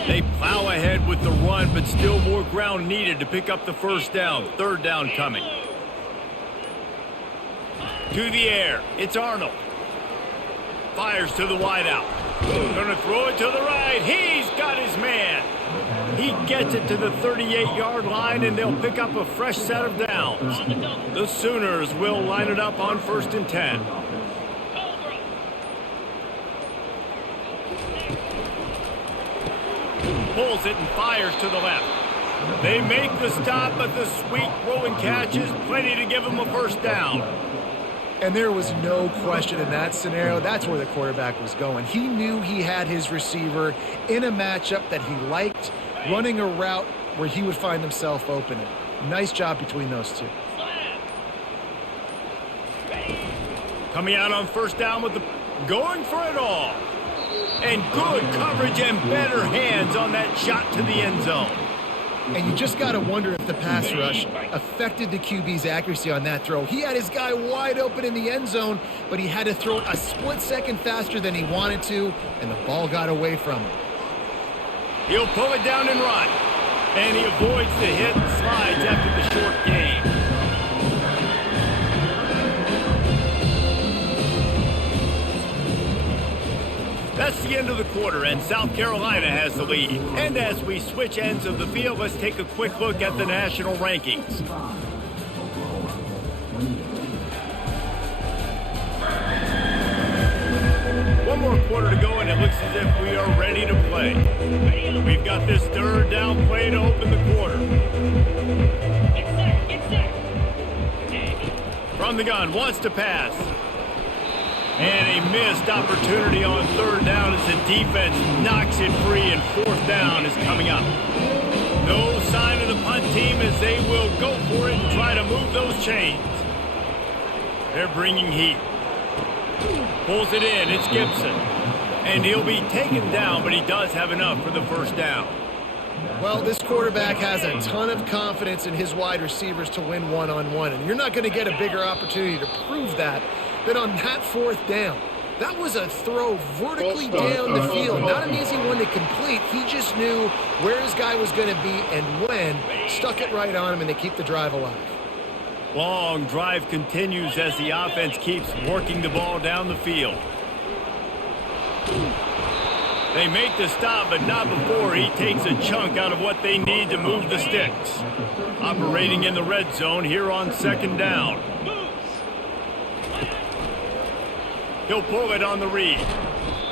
They plow ahead with the run, but still more ground needed to pick up the 1st down. 3rd down coming. To the air, it's Arnold. Fires to the wideout. Gonna throw it to the right. He's got his man. He gets it to the 38-yard line, and they'll pick up a fresh set of downs. The Sooners will line it up on 1st and 10. Pulls it and fires to the left. They make the stop, but the sweet rolling catch is plenty to give them a 1st down. And there was no question in that scenario. That's where the quarterback was going. He knew he had his receiver in a matchup that he liked, running a route where he would find himself open. Nice job between those two. Coming out on 1st down with the going for it all. And good coverage and better hands on that shot to the end zone. And you just got to wonder if the pass rush affected the QB's accuracy on that throw. He had his guy wide open in the end zone, but he had to throw it a split second faster than he wanted to, and the ball got away from him. He'll pull it down and run. And he avoids the hit and slides after the short gain. That's the end of the quarter, and South Carolina has the lead. And as we switch ends of the field, let's take a quick look at the national rankings. One more quarter to go, and it looks as if we are ready to play. We've got this third down play to open the quarter. From the gun, wants to pass. And a missed opportunity on third down as the defense knocks it free, and fourth down is coming up. No sign of the punt team as they will go for it and try to move those chains. They're bringing heat. Pulls it in. It's Gibson. And he'll be taken down, but he does have enough for the first down. Well, this quarterback has a ton of confidence in his wide receivers to win one-on-one, and you're not going to get a bigger opportunity to prove that than on that fourth down. That was a throw vertically down the field. Not an easy one to complete. He just knew where his guy was going to be and when. Stuck it right on him, and they keep the drive alive. Long drive continues as the offense keeps working the ball down the field. They make the stop, but not before he takes a chunk out of what they need to move the sticks. Operating in the red zone here on second down. He'll pull it on the read.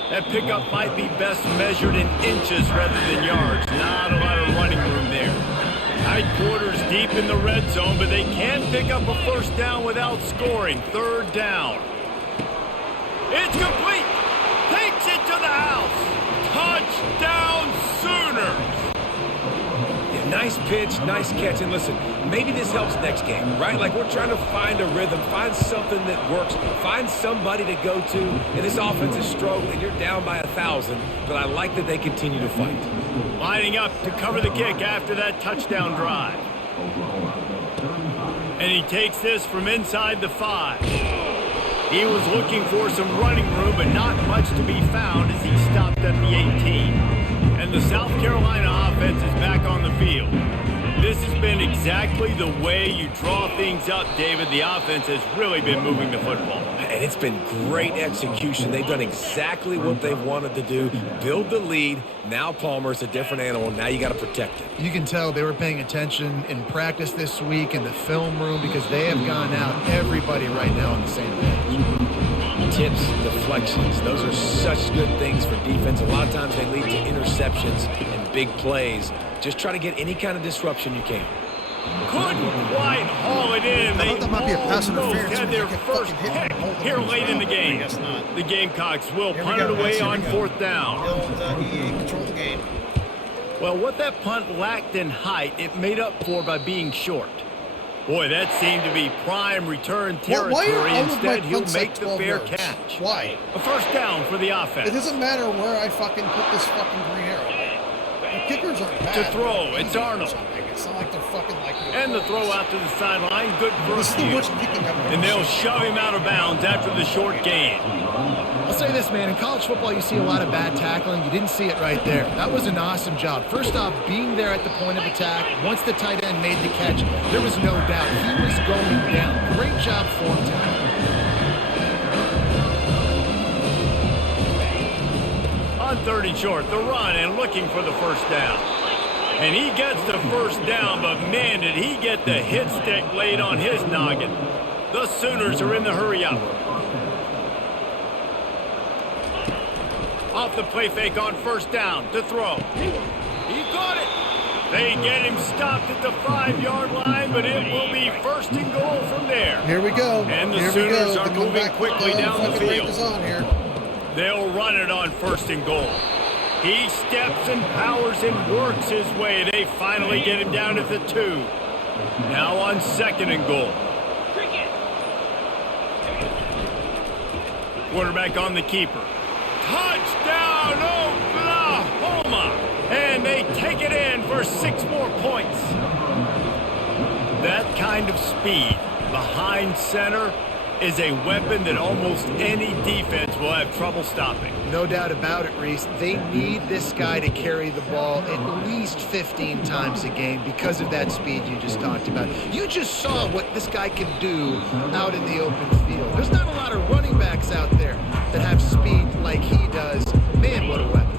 That pickup might be best measured in inches rather than yards. Not a lot of running room there. Tight quarters deep in the red zone, but they can pick up a first down without scoring. Third down. It's complete. Takes it to the house. Touchdown Sooners. Yeah, nice pitch, nice catch. And listen, maybe this helps next game, right? Like we're trying to find a rhythm, find something that works, find somebody to go to. And this offense is struggling. You're down by 1,000, but I like that they continue to fight. Lining up to cover the kick after that touchdown drive. And he takes this from inside the 5. He was looking for some running room, but not much to be found as he stopped at the 18. And the South Carolina offense is back on the field. This has been exactly the way you draw things up, David. The offense has really been moving the football. And it's been great execution. They've done exactly what they've wanted to do. Build the lead. Now Palmer's a different animal. Now you got to protect it. You can tell they were paying attention in practice this week in the film room because they have gone out, everybody right now on the same page. Tips, deflections, those are such good things for defense. A lot of times they lead to interceptions and big plays. Just try to get any kind of disruption you can. Couldn't quite haul it in. I thought that might be a pass interference had when their you get first fucking hit pick and hold here on. late in the game. I guess not. The Gamecocks will Here we punt it go, away guys. Here on we go. fourth down. Build, EA, control the game. Well, what that punt lacked in height, it made up for by being short. Boy, that seemed to be prime return territory. Why are all of my Instead, he'll punts make like the 12 fair yards? catch. Why? A first down for the offense. It doesn't matter where I fucking put this fucking green arrow. The kickers aren't bad. To throw, They're it's easy or Arnold. something. It's not like they're fucking like... And the throw out to the sideline, good for a This is the few. worst kicking I've ever And they'll seen. shove him out of bounds after the short gain. I'll say this, man. In college football, you see a lot of bad tackling. You didn't see it right there. That was an awesome job. First off, being there at the point of attack. Once the tight end made the catch, there was no doubt he was going down. Great job for him tackling. On third and short, the run and looking for the first down. And he gets the first down, but man, did he get the hit stick laid on his noggin. The Sooners are in the hurry-up. Off the play fake on first down to throw. He got it. They get him stopped at the 5-yard line, but it will be first and goal from there. Here we go. And the Here Sooners we go. are The moving comeback quickly down the fucking rate field. is on here. They'll run it on first and goal. He steps and powers and works his way. They finally get him down at the 2. Now on second and goal. Quarterback on the keeper. Touchdown, Oklahoma! And they take it in for 6 more points. That kind of speed behind center is a weapon that almost any defense will have trouble stopping. No doubt about it, Reese. They need this guy to carry the ball at least 15 times a game because of that speed you just talked about. You just saw what this guy can do out in the open field. There's not a lot of running backs out there that have speed like he does. Man, what a weapon.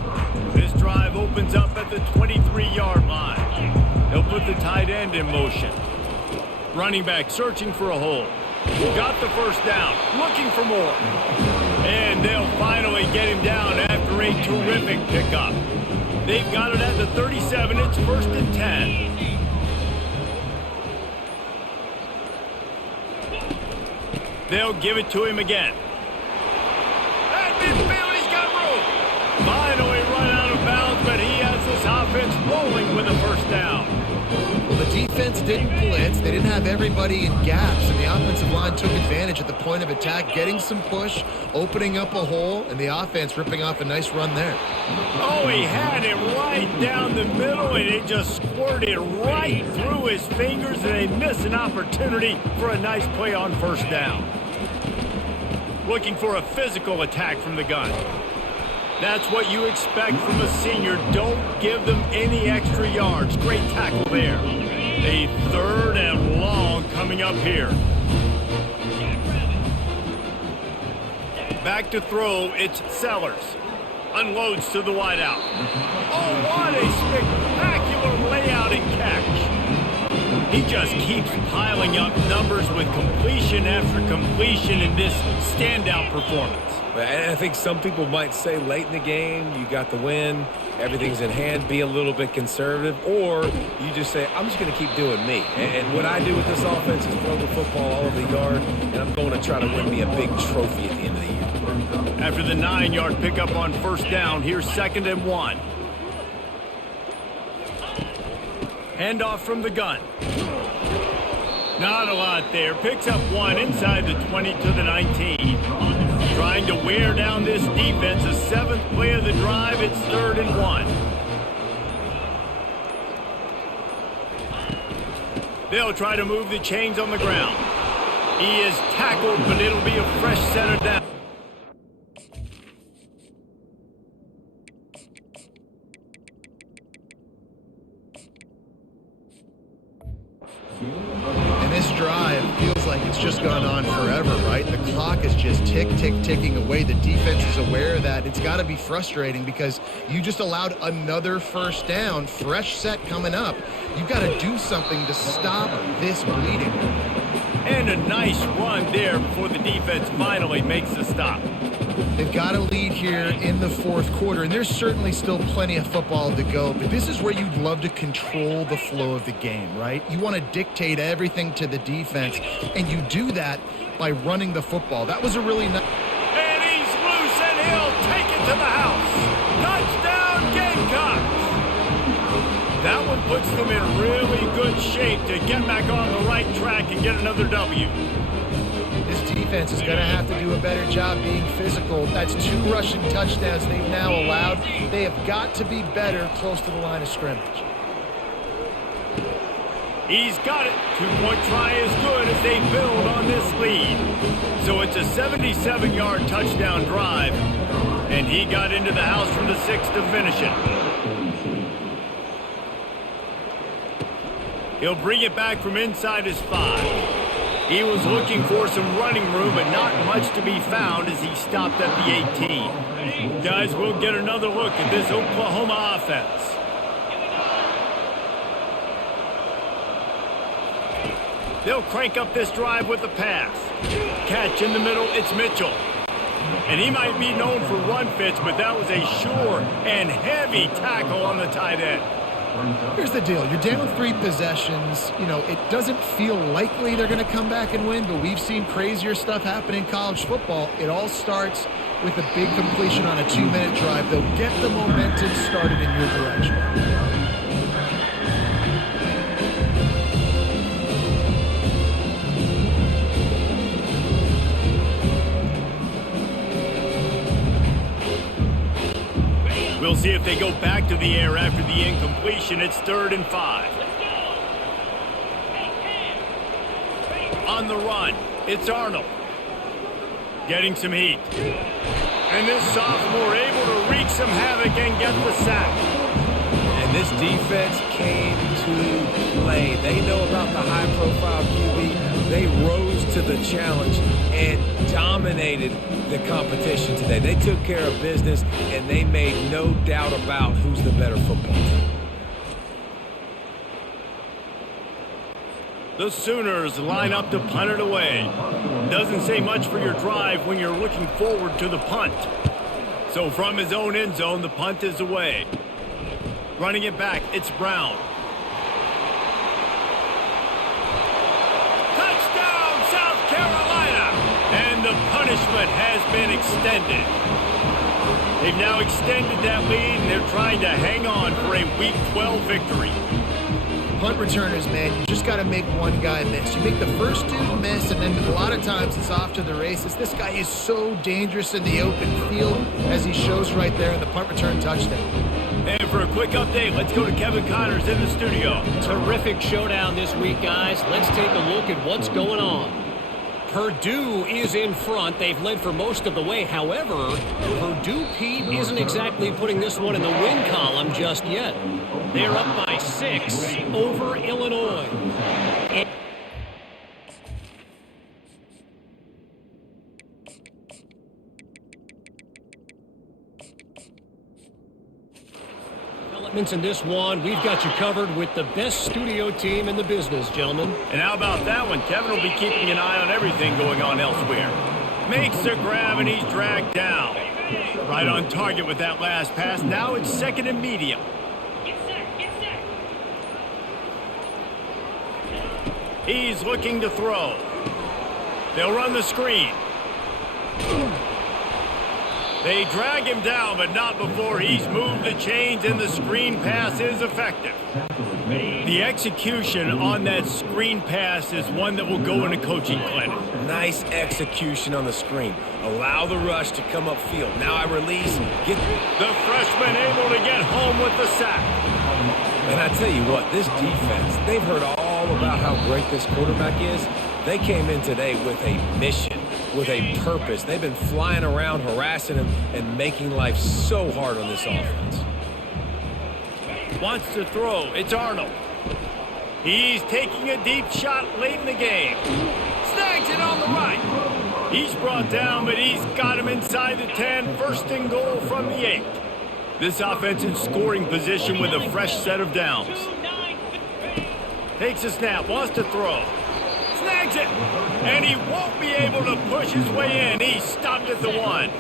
This drive opens up at the 23-yard line. They'll put the tight end in motion. Running back searching for a hole. Got the first down, looking for more. And they'll finally get him down after a terrific pickup. They've got it at the 37. It's 1st and 10. They'll give it to him again. At midfield, he's got room. Finally run out of bounds, but he has this offense rolling with a first down. Well, the defense didn't blitz. They didn't have everybody in gaps, and the offensive line took advantage at the point of attack, getting some push, opening up a hole, and the offense ripping off a nice run there. Oh, he had it right down the middle, and it just squirted right through his fingers, and they missed an opportunity for a nice play on first down. Looking for a physical attack from the gun. That's what you expect from a senior. Don't give them any extra yards. Great tackle there. A 3rd and long coming up here. Back to throw, it's Sellers. Unloads to the wideout. Oh, what a spectacular layout and catch. He just keeps piling up numbers with completion after completion in this standout performance. And I think some people might say late in the game, you got the win, everything's in hand, be a little bit conservative, or you just say, I'm just going to keep doing me. And what I do with this offense is throw the football all over the yard, and I'm going to try to win me a big trophy at the end of the year. After the 9-yard pickup on first down, here's 2nd and 1. Handoff from the gun. Not a lot there. Picks up 1 inside the 20 to the 19. Trying to wear down this defense. The 7th play of the drive. It's 3rd and 1. They'll try to move the chains on the ground. He is tackled, but it'll be a fresh set of down. And this drive feels like it's just gone on forever, right? The clock is just ticking away. The defense is aware of that. It's got to be frustrating because you just allowed another first down, fresh set coming up. You've got to do something to stop this bleeding. And a nice run there before the defense finally makes the stop. They've got a lead here in the 4th quarter, and there's certainly still plenty of football to go, but this is where you'd love to control the flow of the game, right? You want to dictate everything to the defense, and you do that by running the football. That was a really nice... And he's loose, and he'll take it to the house. Touchdown, Gamecocks! That one puts them in really good shape to get back on the right track and get another W. This defense is going to have to do a better job being physical. That's 2 rushing touchdowns they've now allowed. They have got to be better close to the line of scrimmage. He's got it. 2-point try is good as they build on this lead. So it's a 77-yard touchdown drive, and he got into the house from the 6 to finish it. He'll bring it back from inside his 5. He was looking for some running room, but not much to be found as he stopped at the 18. Guys, we'll get another look at this Oklahoma offense. They'll crank up this drive with the pass. Catch in the middle, it's Mitchell. And he might be known for run fits, but that was a sure and heavy tackle on the tight end. Here's the deal. You're down 3 possessions. You know, it doesn't feel likely they're going to come back and win, but we've seen crazier stuff happen in college football. It all starts with a big completion on a 2-minute drive. They'll get the momentum started in your direction. We'll see if they go back to the air after the incompletion. It's 3rd and 5. On the run, it's Arnold. getting some heat. And this sophomore able to wreak some havoc and get the sack. And this defense came to play. They know about the high-profile QB. They rose to the challenge and dominated the competition today. They took care of business, and they made no doubt about who's the better football team. The Sooners line up to punt it away. Doesn't say much for your drive when you're looking forward to the punt. So from his own end zone, the punt is away. Running it back, it's Brown. Touchdown, South Carolina! And the punishment has been extended. They've now extended that lead, and they're trying to hang on for a Week 12 victory. Punt returners, man, you just got to make one guy miss. You make the first dude miss, and then a lot of times it's off to the races. This guy is so dangerous in the open field, as he shows right there in the punt return touchdown. And for a quick update, let's go to Kevin Connors in the studio. Terrific showdown this week, guys. Let's take a look at what's going on. Purdue is in front. They've led for most of the way. However, Purdue, Pete, isn't exactly putting this one in the win column just yet. They're up by 6 over Illinois. Developments in this one, we've got you covered with the best studio team in the business, gentlemen. And how about that one? Kevin will be keeping an eye on everything going on elsewhere. Makes the grab, and he's dragged down. Right on target with that last pass. Now it's second and medium. He's looking to throw. They'll run the screen. They drag him down, but not before he's moved the chains, and the screen pass is effective. The execution on that screen pass is one that will go in a coaching clinic. Nice execution on the screen. Allow the rush to come upfield. Now I release. Get the freshman able to get home with the sack. And I tell you what, this defense, they've heard all about how great this quarterback is. They came in today with a mission, with a purpose. They've been flying around, harassing him, and making life so hard on this offense. Wants to throw. It's Arnold. He's taking a deep shot late in the game. Snags it on the right. He's brought down, but he's got him inside the 10. First and goal from the 8. This offense in scoring position with a fresh set of downs. Takes a snap, wants to throw. Snags it, and he won't be able to push his way in. He's stopped at the 1.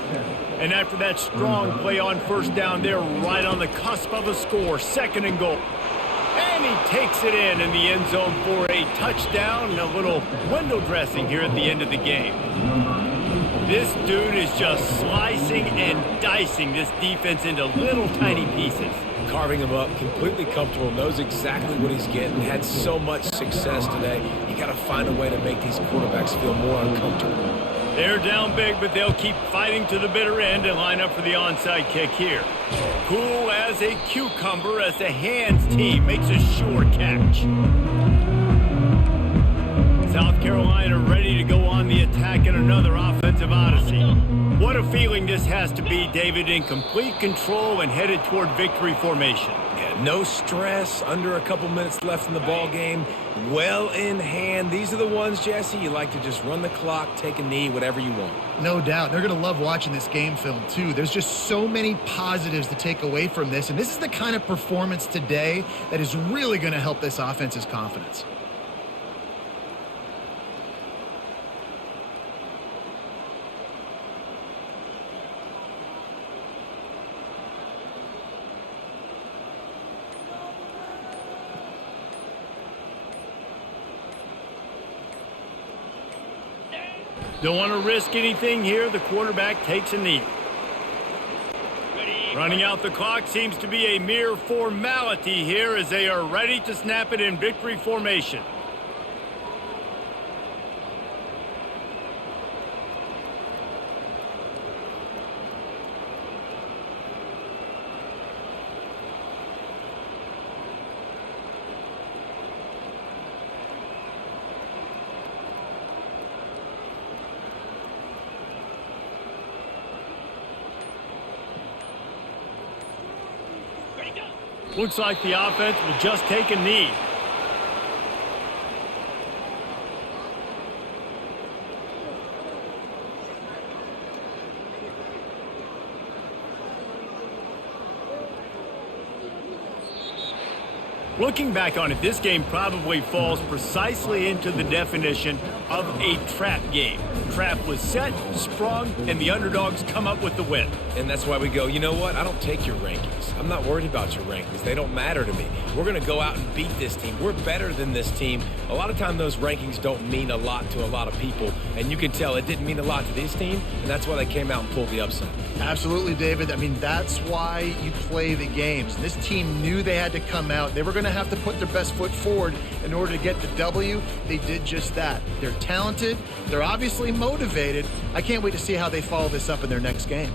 And after that strong play on first down, they're right on the cusp of a score. Second and goal. And he takes it in the end zone for a touchdown and a little window dressing here at the end of the game. This dude is just slicing and dicing this defense into little tiny pieces. Carving him up, completely comfortable, knows exactly what he's getting, had so much success today. You got to find a way to make these quarterbacks feel more uncomfortable. They're down big, but they'll keep fighting to the bitter end and line up for the onside kick here. Cool as a cucumber as the hands team makes a sure catch. South Carolina ready to go on the attack in another offensive odyssey. What a feeling this has to be, David, in complete control and headed toward victory formation. Yeah, no stress, under a couple minutes left in the ball game, well in hand. These are the ones, Jesse, you like to just run the clock, take a knee, whatever you want. No doubt. They're going to love watching this game film, too. There's just so many positives to take away from this, and this is the kind of performance today that is really going to help this offense's confidence. Don't want to risk anything here. The quarterback takes a knee. Running out the clock seems to be a mere formality here as they are ready to snap it in victory formation. Looks like the offense will just take a knee. Looking back on it, this game probably falls precisely into the definition of a trap game. Trap was set, sprung, and the underdogs come up with the win. And that's why we go, you know what? I don't take your rankings. I'm not worried about your rankings. They don't matter to me. We're going to go out and beat this team. We're better than this team. A lot of time those rankings don't mean a lot to a lot of people, and you can tell it didn't mean a lot to this team, and that's why they came out and pulled the upset. Absolutely, David. I mean, that's why you play the games. This team knew they had to come out. They were going to have to put their best foot forward in order to get the W. They did just that. They're talented. They're obviously motivated. I can't wait to see how they follow this up in their next game.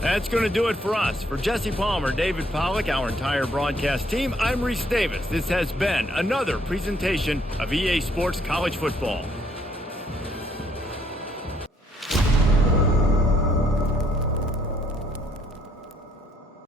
That's going to do it for us. For Jesse Palmer, David Pollack, our entire broadcast team, I'm Reese Davis. This has been another presentation of EA Sports College Football.